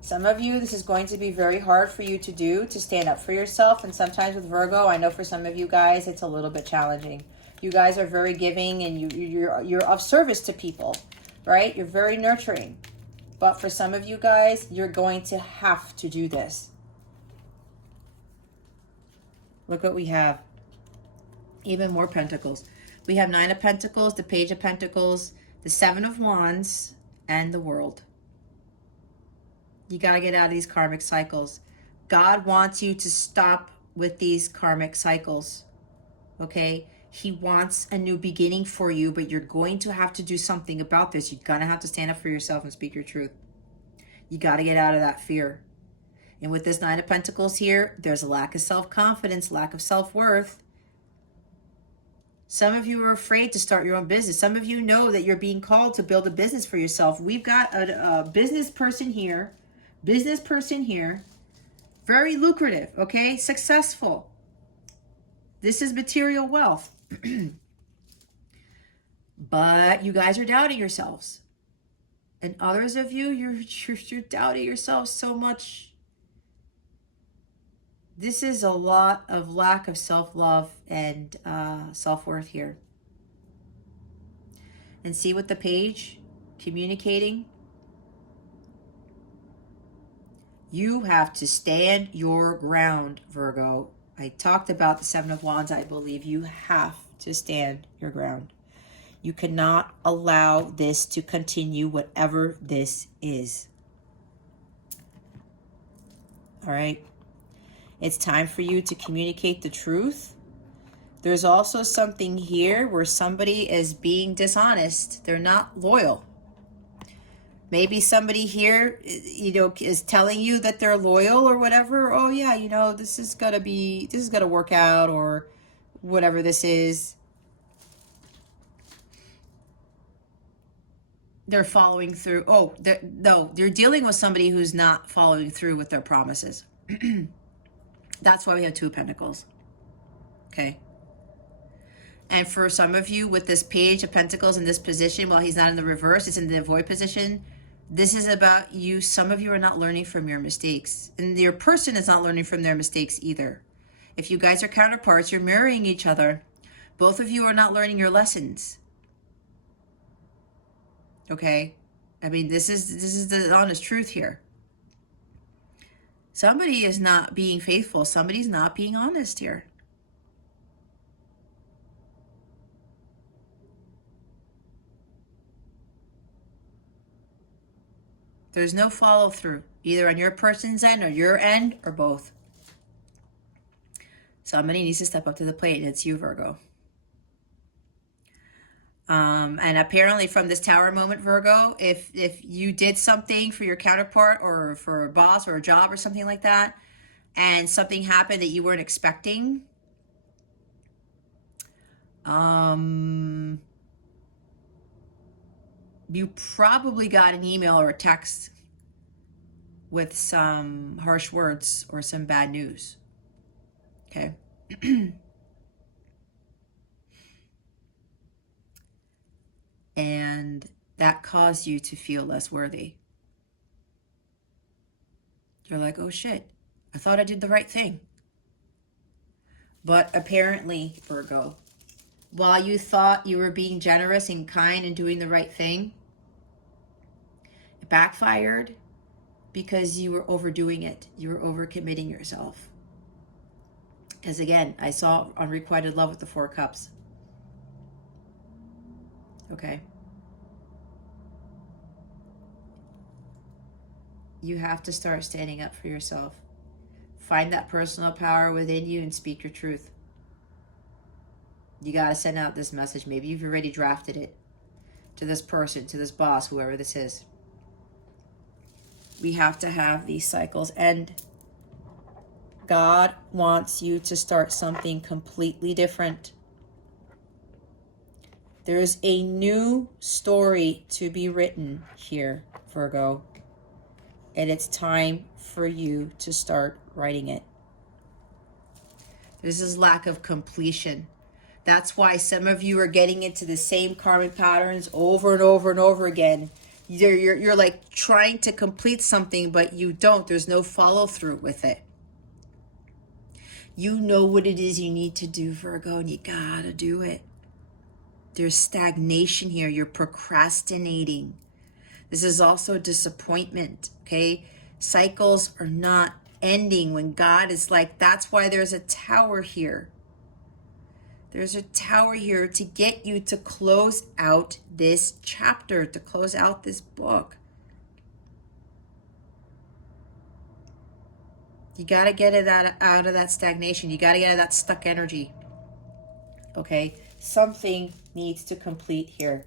Some of you, this is going to be very hard for you to do, to stand up for yourself. And sometimes with Virgo, I know for some of you guys, it's a little bit challenging. You guys are very giving, and you're of service to people, right? You're very nurturing. But for some of you guys, you're going to have to do this. Look what we have. Even more Pentacles. We have 9 of Pentacles, the Page of Pentacles, the 7 of Wands, and the World. You got to get out of these karmic cycles. God wants you to stop with these karmic cycles. Okay? He wants a new beginning for you, but you're going to have to do something about this. You're going to have to stand up for yourself and speak your truth. You got to get out of that fear. And with this 9 of Pentacles here, there's a lack of self-confidence, lack of self-worth. Some of you are afraid to start your own business. Some of you know that you're being called to build a business for yourself. We've got a business person here, very lucrative, okay? Successful. This is material wealth. But you guys are doubting yourselves. And others of you, you're doubting yourselves so much this is a lot of lack of self-love and self-worth here. And see what the page communicating. You have to stand your ground, Virgo. I talked about the Seven of Wands. I believe you have to stand your ground. You cannot allow this to continue, whatever this is. All right? It's time for you to communicate the truth. There's also something here where somebody is being dishonest. They're not loyal. Maybe somebody here, is telling you that they're loyal or whatever. Oh yeah, this is gonna work out, or whatever this is. They're following through. Oh, they're dealing with somebody who's not following through with their promises. That's why we have Two of Pentacles. Okay. And for some of you with this Page of Pentacles in this position, while he's not in the reverse, it's in the avoid position. This is about you. Some of you are not learning from your mistakes. And your person is not learning from their mistakes either. If you guys are counterparts, you're mirroring each other. Both of you are not learning your lessons. Okay? I mean, this is the honest truth here. Somebody is not being faithful. Somebody's not being honest here. There's no follow through, either on your person's end or your end, or both. Somebody needs to step up to the plate, and it's you, Virgo. And apparently from this Tower moment, Virgo, if you did something for your counterpart or for a boss or a job or something like that, and something happened that you weren't expecting, you probably got an email or a text with some harsh words or some bad news. Okay. And that caused you to feel less worthy. You're like, oh shit, I thought I did the right thing. But apparently, Virgo, while you thought you were being generous and kind and doing the right thing, it backfired because you were overdoing it. You were overcommitting yourself. Because again, I saw unrequited love with the Four Cups. Okay. You have to start standing up for yourself. Find that personal power within you and speak your truth. You got to send out this message. Maybe you've already drafted it to this person, to this boss, whoever this is. We have to have these cycles end. God wants you to start something completely different. There's a new story to be written here, Virgo. And it's time for you to start writing it. This is lack of completion. That's why some of you are getting into the same karmic patterns over and over and over again. You're like trying to complete something, but you don't. There's no follow through with it. You know what it is you need to do, Virgo, and you gotta do it. There's stagnation here. You're procrastinating. This is also disappointment, okay? Cycles are not ending when God is like, that's why there's a tower here. There's a tower here to get you to close out this chapter, to close out this book. You got to get it out of that stagnation. You got to get out of that stuck energy. Okay? Something needs to complete here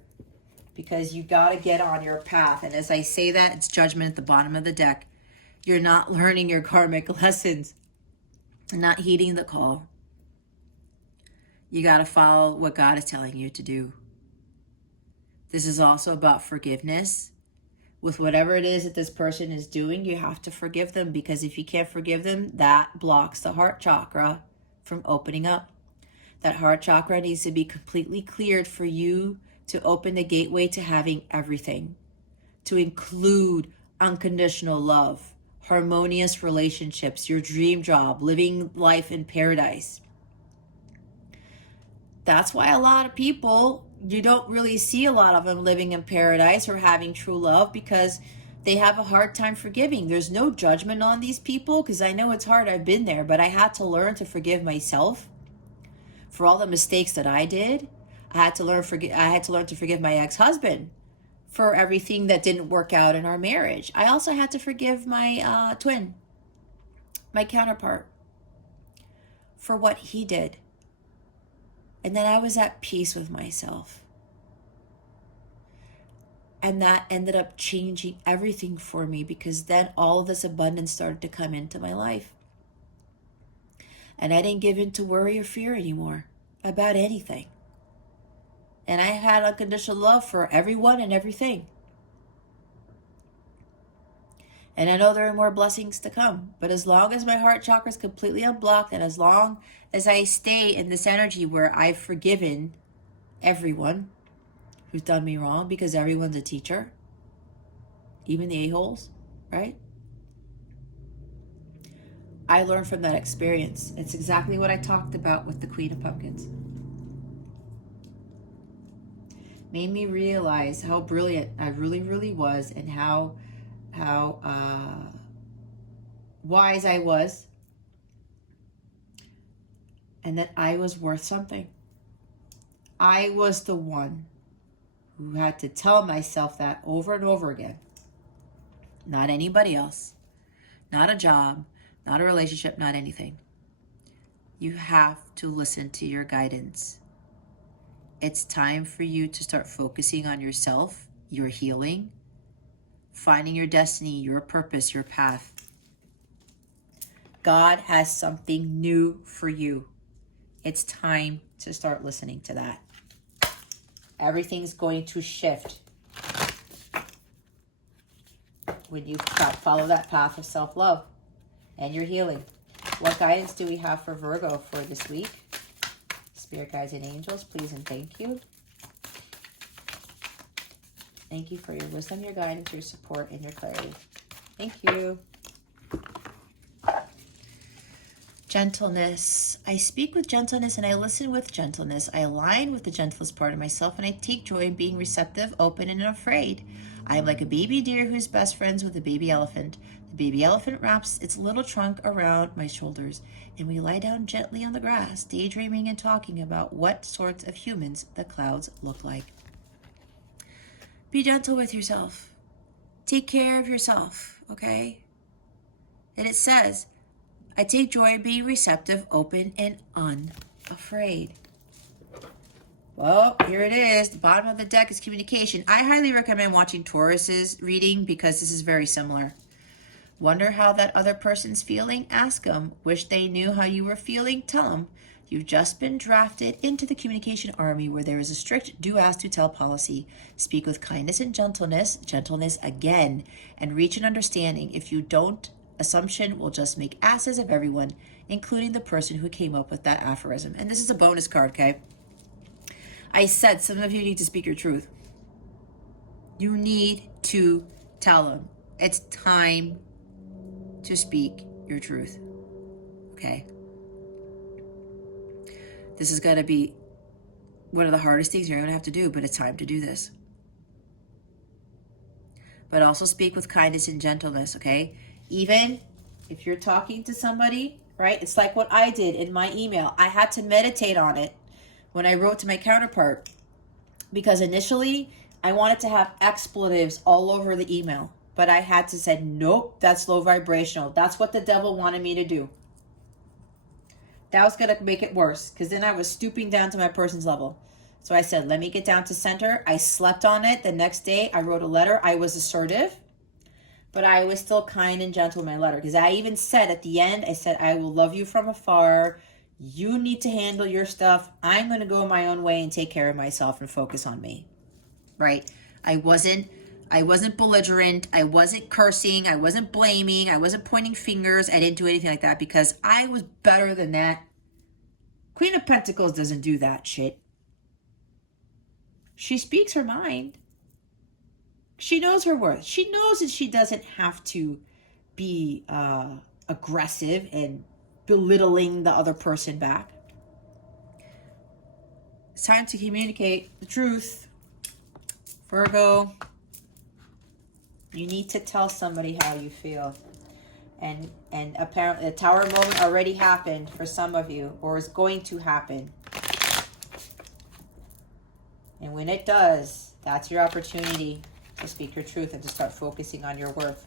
because you got to get on your path. And as I say that, it's judgment at the bottom of the deck. You're not learning your karmic lessons, not heeding the call. You got to follow what God is telling you to do. This is also about forgiveness. With whatever it is that this person is doing, you have to forgive them, because if you can't forgive them, that blocks the heart chakra from opening up. That heart chakra needs to be completely cleared for you to open the gateway to having everything, to include unconditional love, harmonious relationships, your dream job, living life in paradise. That's why a lot of people, you don't really see a lot of them living in paradise or having true love, because they have a hard time forgiving. There's no judgment on these people, because I know it's hard. I've been there, but I had to learn to forgive myself for all the mistakes that I did. I had to learn to forgive my ex-husband for everything that didn't work out in our marriage. I also had to forgive my twin, my counterpart, for what he did. And then I was at peace with myself. And that ended up changing everything for me, because then all of this abundance started to come into my life. And I didn't give in to worry or fear anymore about anything. And I had unconditional love for everyone and everything. And I know there are more blessings to come. But as long as my heart chakra is completely unblocked, and as long as I stay in this energy where I've forgiven everyone who's done me wrong, because everyone's a teacher, even the a-holes, right? I learned from that experience. It's exactly what I talked about with the Queen of Pumpkins. Made me realize how brilliant I really, really was, and how wise I was, and that I was worth something. I was the one who had to tell myself that over and over again. Not anybody else. Not a job. Not a relationship. Not anything. You have to listen to your guidance. It's time for you to start focusing on yourself, your healing, finding your destiny, your purpose, your path. God has something new for you. It's time to start listening to that. Everything's going to shift when you follow that path of self-love and your healing. What guidance do we have for Virgo for this week? Spirit guides and angels, please and thank you. Thank you for your wisdom, your guidance, your support, and your clarity. Thank you. Gentleness. I speak with gentleness and I listen with gentleness. I align with the gentlest part of myself, and I take joy in being receptive, open, and unafraid. I am like a baby deer who's best friends with a baby elephant. The baby elephant wraps its little trunk around my shoulders, and we lie down gently on the grass, daydreaming and talking about what sorts of humans the clouds look like. Be gentle with yourself. Take care of yourself, okay? And it says, I take joy in being receptive, open, and unafraid. Well, here it is. The bottom of the deck is communication. I highly recommend watching Taurus's reading, because this is very similar. Wonder how that other person's feeling? Ask them. Wish they knew how you were feeling? Tell them. You've just been drafted into the communication army, where there is a strict do as to tell policy. Speak with kindness and gentleness again, and reach an understanding. If you don't, assumption will just make asses of everyone, including the person who came up with that aphorism. And this is a bonus card, okay? I said some of you need to speak your truth. You need to tell them. It's time to speak your truth, okay? This is going to be one of the hardest things you're going to have to do, but it's time to do this. But also speak with kindness and gentleness, okay? Even if you're talking to somebody, right? It's like what I did in my email. I had to meditate on it when I wrote to my counterpart, because initially I wanted to have expletives all over the email, but I had to say, nope, that's low vibrational. That's what the devil wanted me to do. That was going to make it worse, because then I was stooping down to my person's level. So I said, let me get down to center. I slept on it. The next day I wrote a letter. I was assertive, but I was still kind and gentle in my letter, because I even said at the end, I said, I will love you from afar. You need to handle your stuff. I'm going to go my own way and take care of myself and focus on me, right? I wasn't belligerent. I wasn't cursing. I wasn't blaming. I wasn't pointing fingers. I didn't do anything like that, because I was better than that. Queen of Pentacles doesn't do that shit. She speaks her mind. She knows her worth. She knows that she doesn't have to be aggressive and belittling the other person back. It's time to communicate the truth. Virgo, you need to tell somebody how you feel. And apparently the Tower moment already happened for some of you, or is going to happen. And when it does, that's your opportunity to speak your truth and to start focusing on your worth,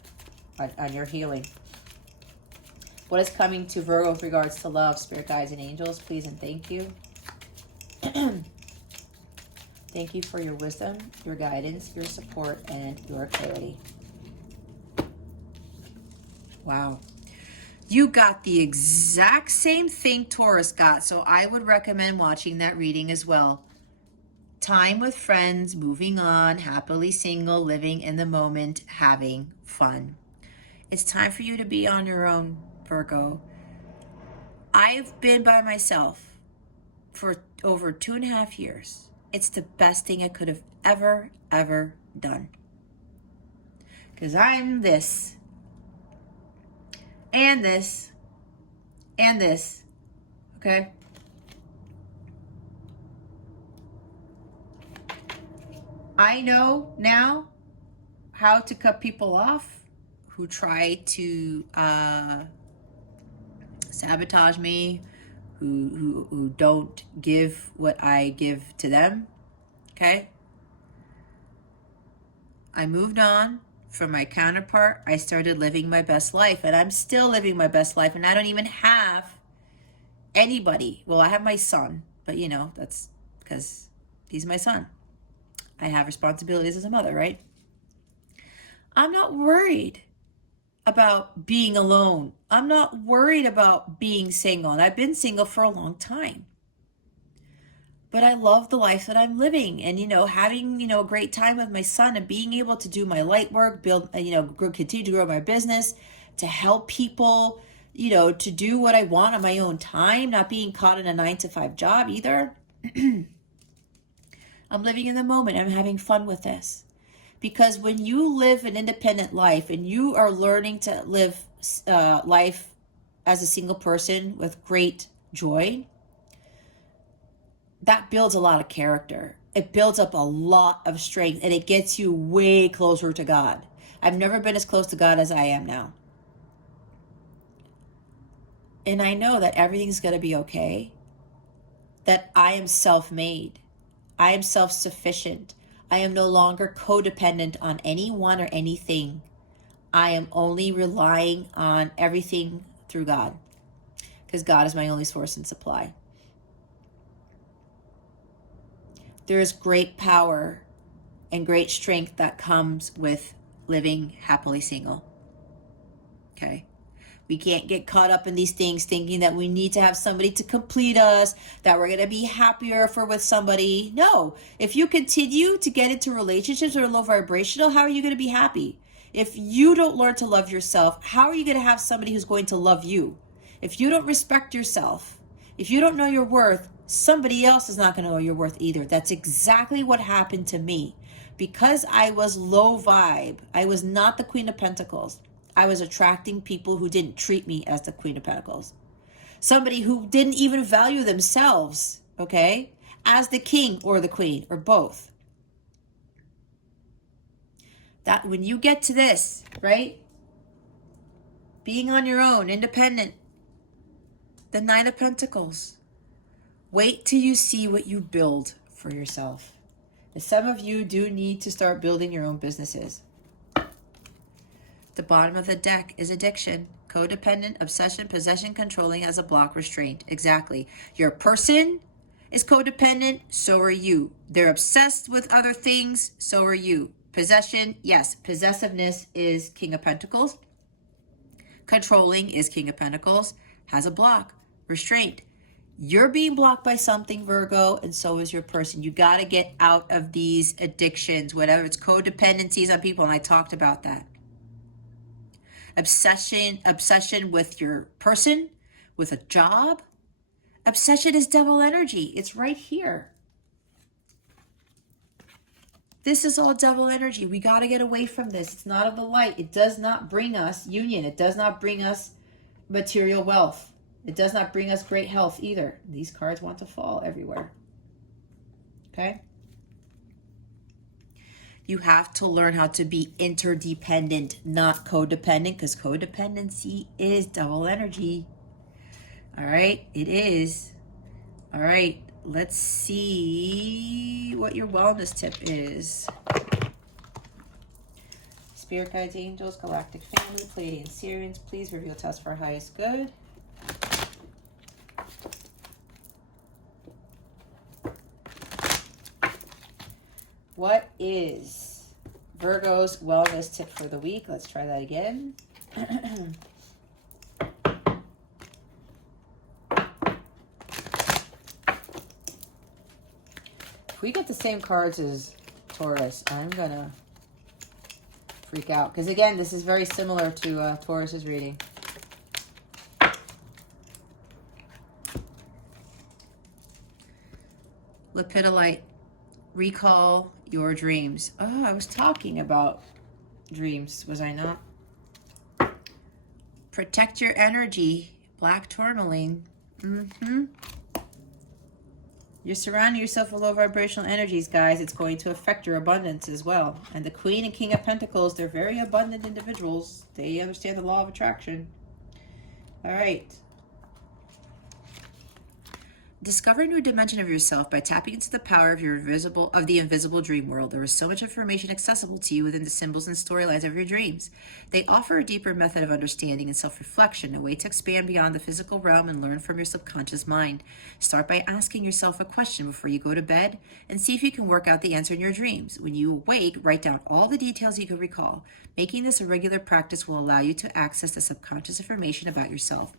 on your healing. What is coming to Virgo with regards to love, spirit guides, and angels, please and thank you. Thank you for your wisdom, your guidance, your support, and your clarity. Wow. You got the exact same thing Taurus got, so I would recommend watching that reading as well. Time with friends, moving on, happily single, living in the moment, having fun. It's time for you to be on your own, Virgo. I've been by myself for over 2.5 years. It's the best thing I could have ever done. Because I'm this, and this, and this, okay? I know now how to cut people off who try to sabotage me, who don't give what I give to them, okay? I moved on from my counterpart. I started living my best life, and I'm still living my best life, and I don't even have anybody. Well, I have my son, but you know, that's because he's my son. I have responsibilities as a mother, right? I'm not worried about being alone. I'm not worried about being single, and I've been single for a long time. But I love the life that I'm living, and, you know, having, you know, a great time with my son and being able to do my light work, build, you know, continue to grow my business, to help people, you know, to do what I want on my own time, not being caught in a 9-to-5 job either. I'm living in the moment. I'm having fun with this. Because when you live an independent life and you are learning to live life as a single person with great joy, that builds a lot of character. It builds up a lot of strength, and it gets you way closer to God. I've never been as close to God as I am now. And I know that everything's going to be okay, that I am self-made. I am self-sufficient. I am no longer codependent on anyone or anything. I am only relying on everything through God, because God is my only source and supply. There is great power and great strength that comes with living happily single. Okay? We can't get caught up in these things thinking that we need to have somebody to complete us, that we're going to be happier if we're with somebody. No. If you continue to get into relationships that are low vibrational, how are you going to be happy? If you don't learn to love yourself, how are you going to have somebody who's going to love you? If you don't respect yourself, if you don't know your worth, somebody else is not going to know your worth either. That's exactly what happened to me. Because I was low vibe, I was not the Queen of Pentacles. I was attracting people who didn't treat me as the Queen of Pentacles. Somebody who didn't even value themselves, okay, as the king or the queen or both. That when you get to this, right, being on your own, independent, the Nine of Pentacles, wait till you see what you build for yourself. And some of you do need to start building your own businesses. The bottom of the deck is addiction, codependent, obsession, possession, controlling as a block, restraint. Exactly. Your person is codependent, so are you. They're obsessed with other things, so are you. Possession, yes, possessiveness is King of Pentacles. Controlling is King of Pentacles, has a block, restraint. You're being blocked by something, Virgo, and so is your person. You got to get out of these addictions, whatever it's codependencies on people, and I talked about that. Obsession with your person, with a job. Obsession is devil energy. It's right here. This is all devil energy. We got to get away from this. It's not of the light. It does not bring us union. It does not bring us material wealth. It does not bring us great health either. These cards want to fall everywhere. Okay? You have to learn how to be interdependent, not codependent, because codependency is devil energy. All right? It is. All right. Let's see what your wellness tip is. Spirit guides, angels, galactic family, Pleiadian Sirians, please reveal to us for our highest good. What is Virgo's wellness tip for the week? Let's try that again. If we get the same cards as Taurus, I'm going to freak out. Because again, this is very similar to Taurus's reading. Lepidolite, recall your dreams. Oh, I was talking about dreams, was I not? Protect your energy, black tourmaline. You're surrounding yourself with low vibrational energies, guys. It's going to affect your abundance as well. And the Queen and King of Pentacles, they're very abundant individuals. They understand the law of attraction. All right. Discover a new dimension of yourself by tapping into the power of the invisible dream world. There is so much information accessible to you within the symbols and storylines of your dreams. They offer a deeper method of understanding and self-reflection, a way to expand beyond the physical realm and learn from your subconscious mind. Start by asking yourself a question before you go to bed and see if you can work out the answer in your dreams. When you awake, write down all the details you can recall. Making this a regular practice will allow you to access the subconscious information about yourself.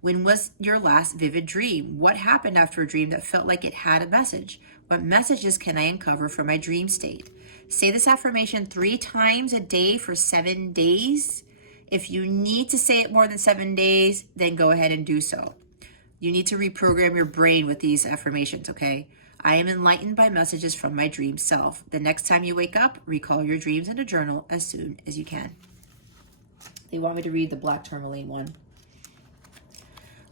When was your last vivid dream? What happened after a dream that felt like it had a message? What messages can I uncover from my dream state? Say this affirmation 3 times a day for 7 days. If you need to say it more than 7 days, then go ahead and do so. You need to reprogram your brain with these affirmations, okay? I am enlightened by messages from my dream self. The next time you wake up, recall your dreams in a journal as soon as you can. They want me to read the black tourmaline one.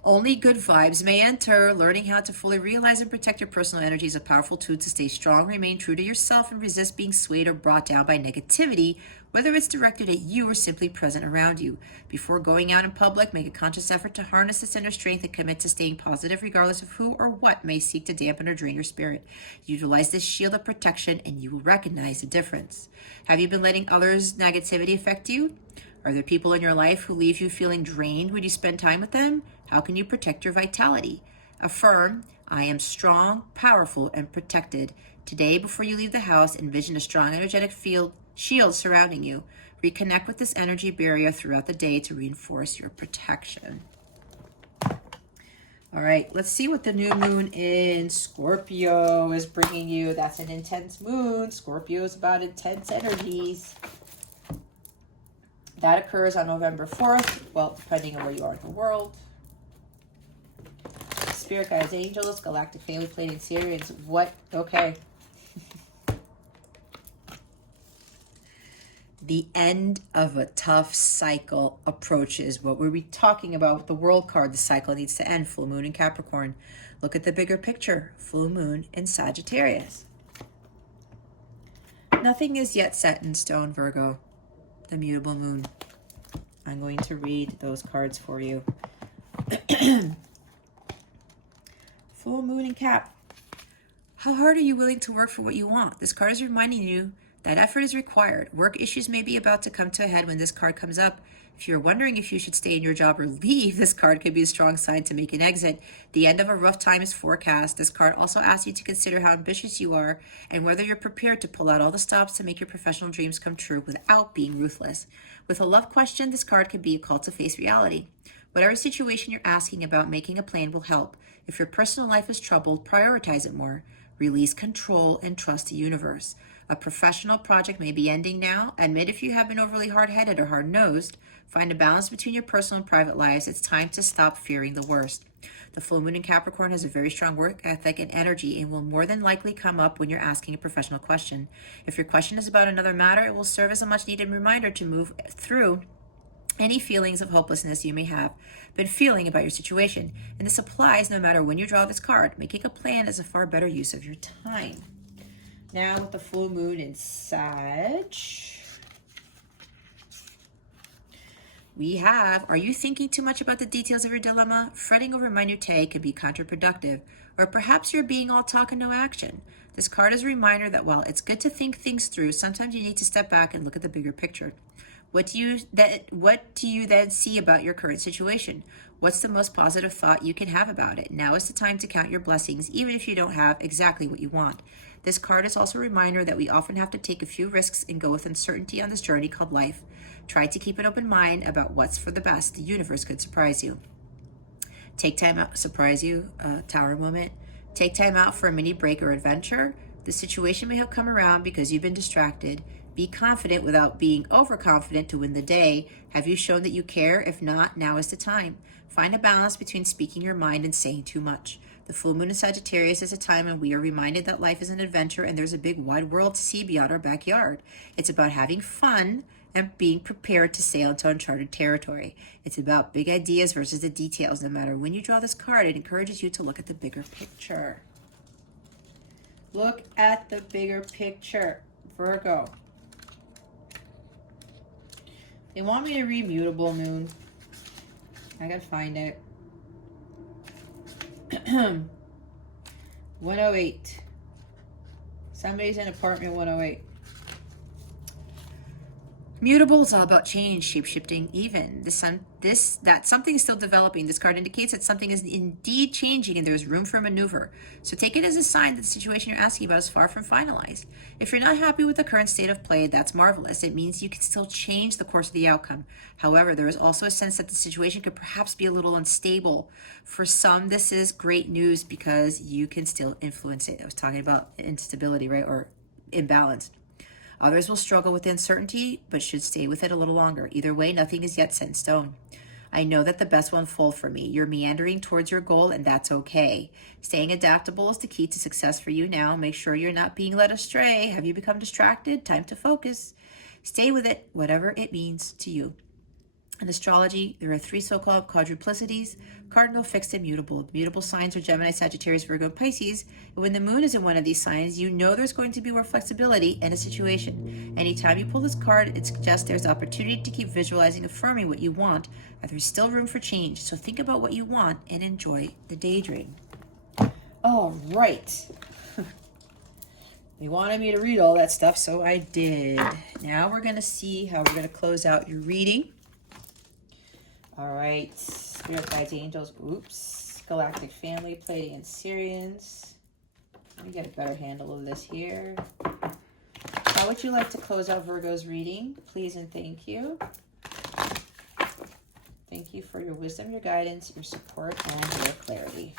Only good vibes may enter. Learning how to fully realize and protect your personal energy is a powerful tool to stay strong, remain true to yourself, and resist being swayed or brought down by negativity, whether it's directed at you or simply present around you. Before going out in public, make a conscious effort to harness this inner strength and commit to staying positive regardless of who or what may seek to dampen or drain your spirit. Utilize this shield of protection and you will recognize the difference. Have you been letting others' negativity affect you? Are there people in your life who leave you feeling drained when you spend time with them? How can you protect your vitality? Affirm, I am strong, powerful, and protected. Today, before you leave the house, envision a strong energetic shield surrounding you. Reconnect with this energy barrier throughout the day to reinforce your protection. All right, let's see what the new moon in Scorpio is bringing you. That's an intense moon. Scorpio is about intense energies. That occurs on November 4th, well, depending on where you are in the world. Spirit guides, angels, galactic family, Pleiadian Sirians. What? Okay. The end of a tough cycle approaches. What were we talking about with the world card? The cycle needs to end. Full moon in Capricorn. Look at the bigger picture. Full moon in Sagittarius. Nothing is yet set in stone, Virgo. The mutable moon. I'm going to read those cards for you. Full moon in Cap. How hard are you willing to work for what you want? This card is reminding you that effort is required. Work issues may be about to come to a head when this card comes up. If you're wondering if you should stay in your job or leave, this card could be a strong sign to make an exit. The end of a rough time is forecast. This card also asks you to consider how ambitious you are and whether you're prepared to pull out all the stops to make your professional dreams come true without being ruthless. With a love question, this card could be a call to face reality. Whatever situation you're asking about, making a plan will help. If your personal life is troubled, prioritize it more. Release control and trust the universe. A professional project may be ending now. Admit if you have been overly hard-headed or hard-nosed. Find a balance between your personal and private lives. It's time to stop fearing the worst. The full moon in Capricorn has a very strong work ethic and energy and will more than likely come up when you're asking a professional question. If your question is about another matter, it will serve as a much-needed reminder to move through any feelings of hopelessness you may have been feeling about your situation. And this applies no matter when you draw this card. Making a plan is a far better use of your time. Now with the full moon in Sag, we have, are you thinking too much about the details of your dilemma? Fretting over minutiae can be counterproductive, or perhaps you're being all talk and no action. This card is a reminder that while it's good to think things through, sometimes you need to step back and look at the bigger picture. What do you then see about your current situation? What's the most positive thought you can have about it? Now is the time to count your blessings, even if you don't have exactly what you want. This card is also a reminder that we often have to take a few risks and go with uncertainty on this journey called life. Try to keep an open mind about what's for the best. The universe could surprise you. Take time out, surprise you, tower moment. Take time out for a mini break or adventure. The situation may have come around because you've been distracted. Be confident without being overconfident to win the day. Have you shown that you care? If not, now is the time. Find a balance between speaking your mind and saying too much. The full moon in Sagittarius is a time when we are reminded that life is an adventure and there's a big wide world to see beyond our backyard. It's about having fun and being prepared to sail into uncharted territory. It's about big ideas versus the details. No matter when you draw this card, it encourages you to look at the bigger picture. Look at the bigger picture, Virgo. They want me to read Mutable Moon. I gotta find it. 108. Somebody's in apartment 108. Mutable is all about change, shape-shifting, even. That something is still developing. This card indicates that something is indeed changing and there's room for maneuver. So take it as a sign that the situation you're asking about is far from finalized. If you're not happy with the current state of play, that's marvelous. It means you can still change the course of the outcome. However, there is also a sense that the situation could perhaps be a little unstable. For some, this is great news because you can still influence it. I was talking about instability, right? Or imbalance. Others will struggle with uncertainty, but should stay with it a little longer. Either way, nothing is yet set in stone. I know that the best will unfold for me. You're meandering towards your goal, and that's okay. Staying adaptable is the key to success for you now. Make sure you're not being led astray. Have you become distracted? Time to focus. Stay with it, whatever it means to you. In astrology, there are 3 so-called quadruplicities: cardinal, fixed, and mutable. Mutable signs are Gemini, Sagittarius, Virgo, and Pisces. And when the moon is in one of these signs, you know there's going to be more flexibility in a situation. Anytime you pull this card, it suggests there's opportunity to keep visualizing, affirming what you want, and there's still room for change. So think about what you want and enjoy the daydream. All right. They wanted me to read all that stuff, so I did. Now we're going to see how we're going to close out your reading. All right, Spirit Guides, Angels, oops, Galactic Family, Pleiadian Syrians. Let me get a better handle of this here. How would you like to close out Virgo's reading? Please and thank you. Thank you for your wisdom, your guidance, your support, and your clarity.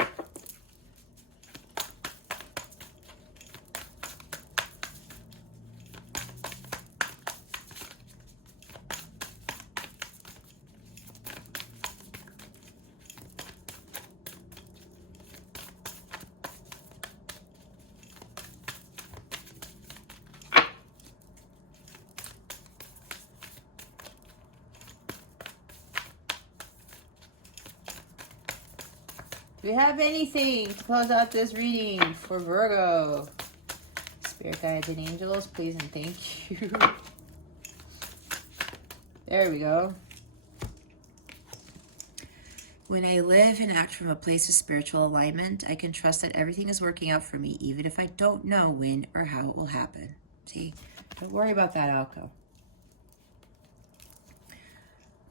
Do we have anything to close out this reading for Virgo? Spirit guides and angels, please and thank you. There we go. When I live and act from a place of spiritual alignment, I can trust that everything is working out for me, even if I don't know when or how it will happen. See, don't worry about that outcome.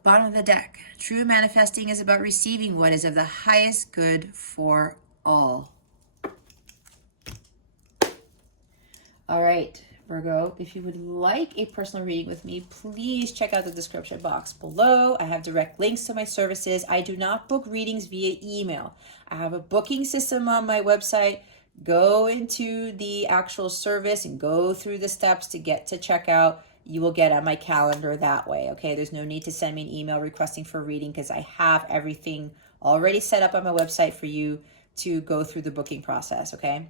Bottom of the deck. True manifesting is about receiving what is of the highest good for all. All right, Virgo, if you would like a personal reading with me, please check out the description box below. I have direct links to my services. I do not book readings via email. I have a booking system on my website. go into the actual service and go through the steps to get to checkout. You will get on my calendar that way, okay? There's no need to send me an email requesting for a reading because I have everything already set up on my website for you to go through the booking process, okay?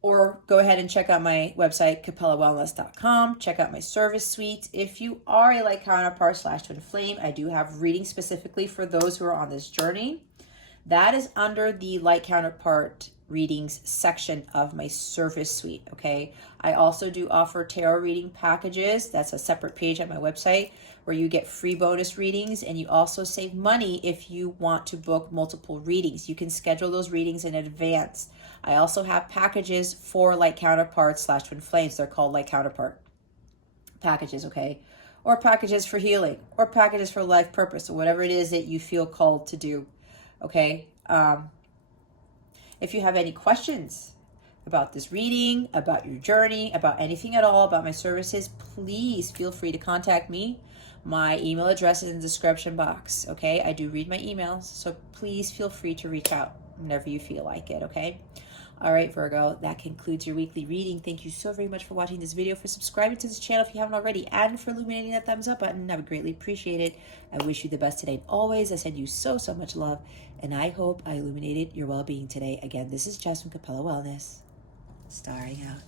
Or go ahead and check out my website, capellawellness.com. Check out my service suite. If you are a light counterpart / twin flame, I do have readings specifically for those who are on this journey. That is under the light counterpart readings section of my service suite, okay? I also do offer tarot reading packages. That's a separate page at my website where you get free bonus readings, and you also save money if you want to book multiple readings. You can schedule those readings in advance. I also have packages for light counterparts / twin flames. They're called light counterpart packages, okay? Or packages for healing, or packages for life purpose, or whatever it is that you feel called to do, okay? If you have any questions about this reading, about your journey, about anything at all, about my services, please feel free to contact me. My email address is in the description box, okay? I do read my emails, so please feel free to reach out whenever you feel like it, okay? All right, Virgo, that concludes your weekly reading. Thank you so very much for watching this video, for subscribing to this channel if you haven't already, and for illuminating that thumbs up button. I would greatly appreciate it. I wish you the best today and always. I send you so much love, and I hope I illuminated your well-being today. Again, this is Jess from Capella Wellness, starring out.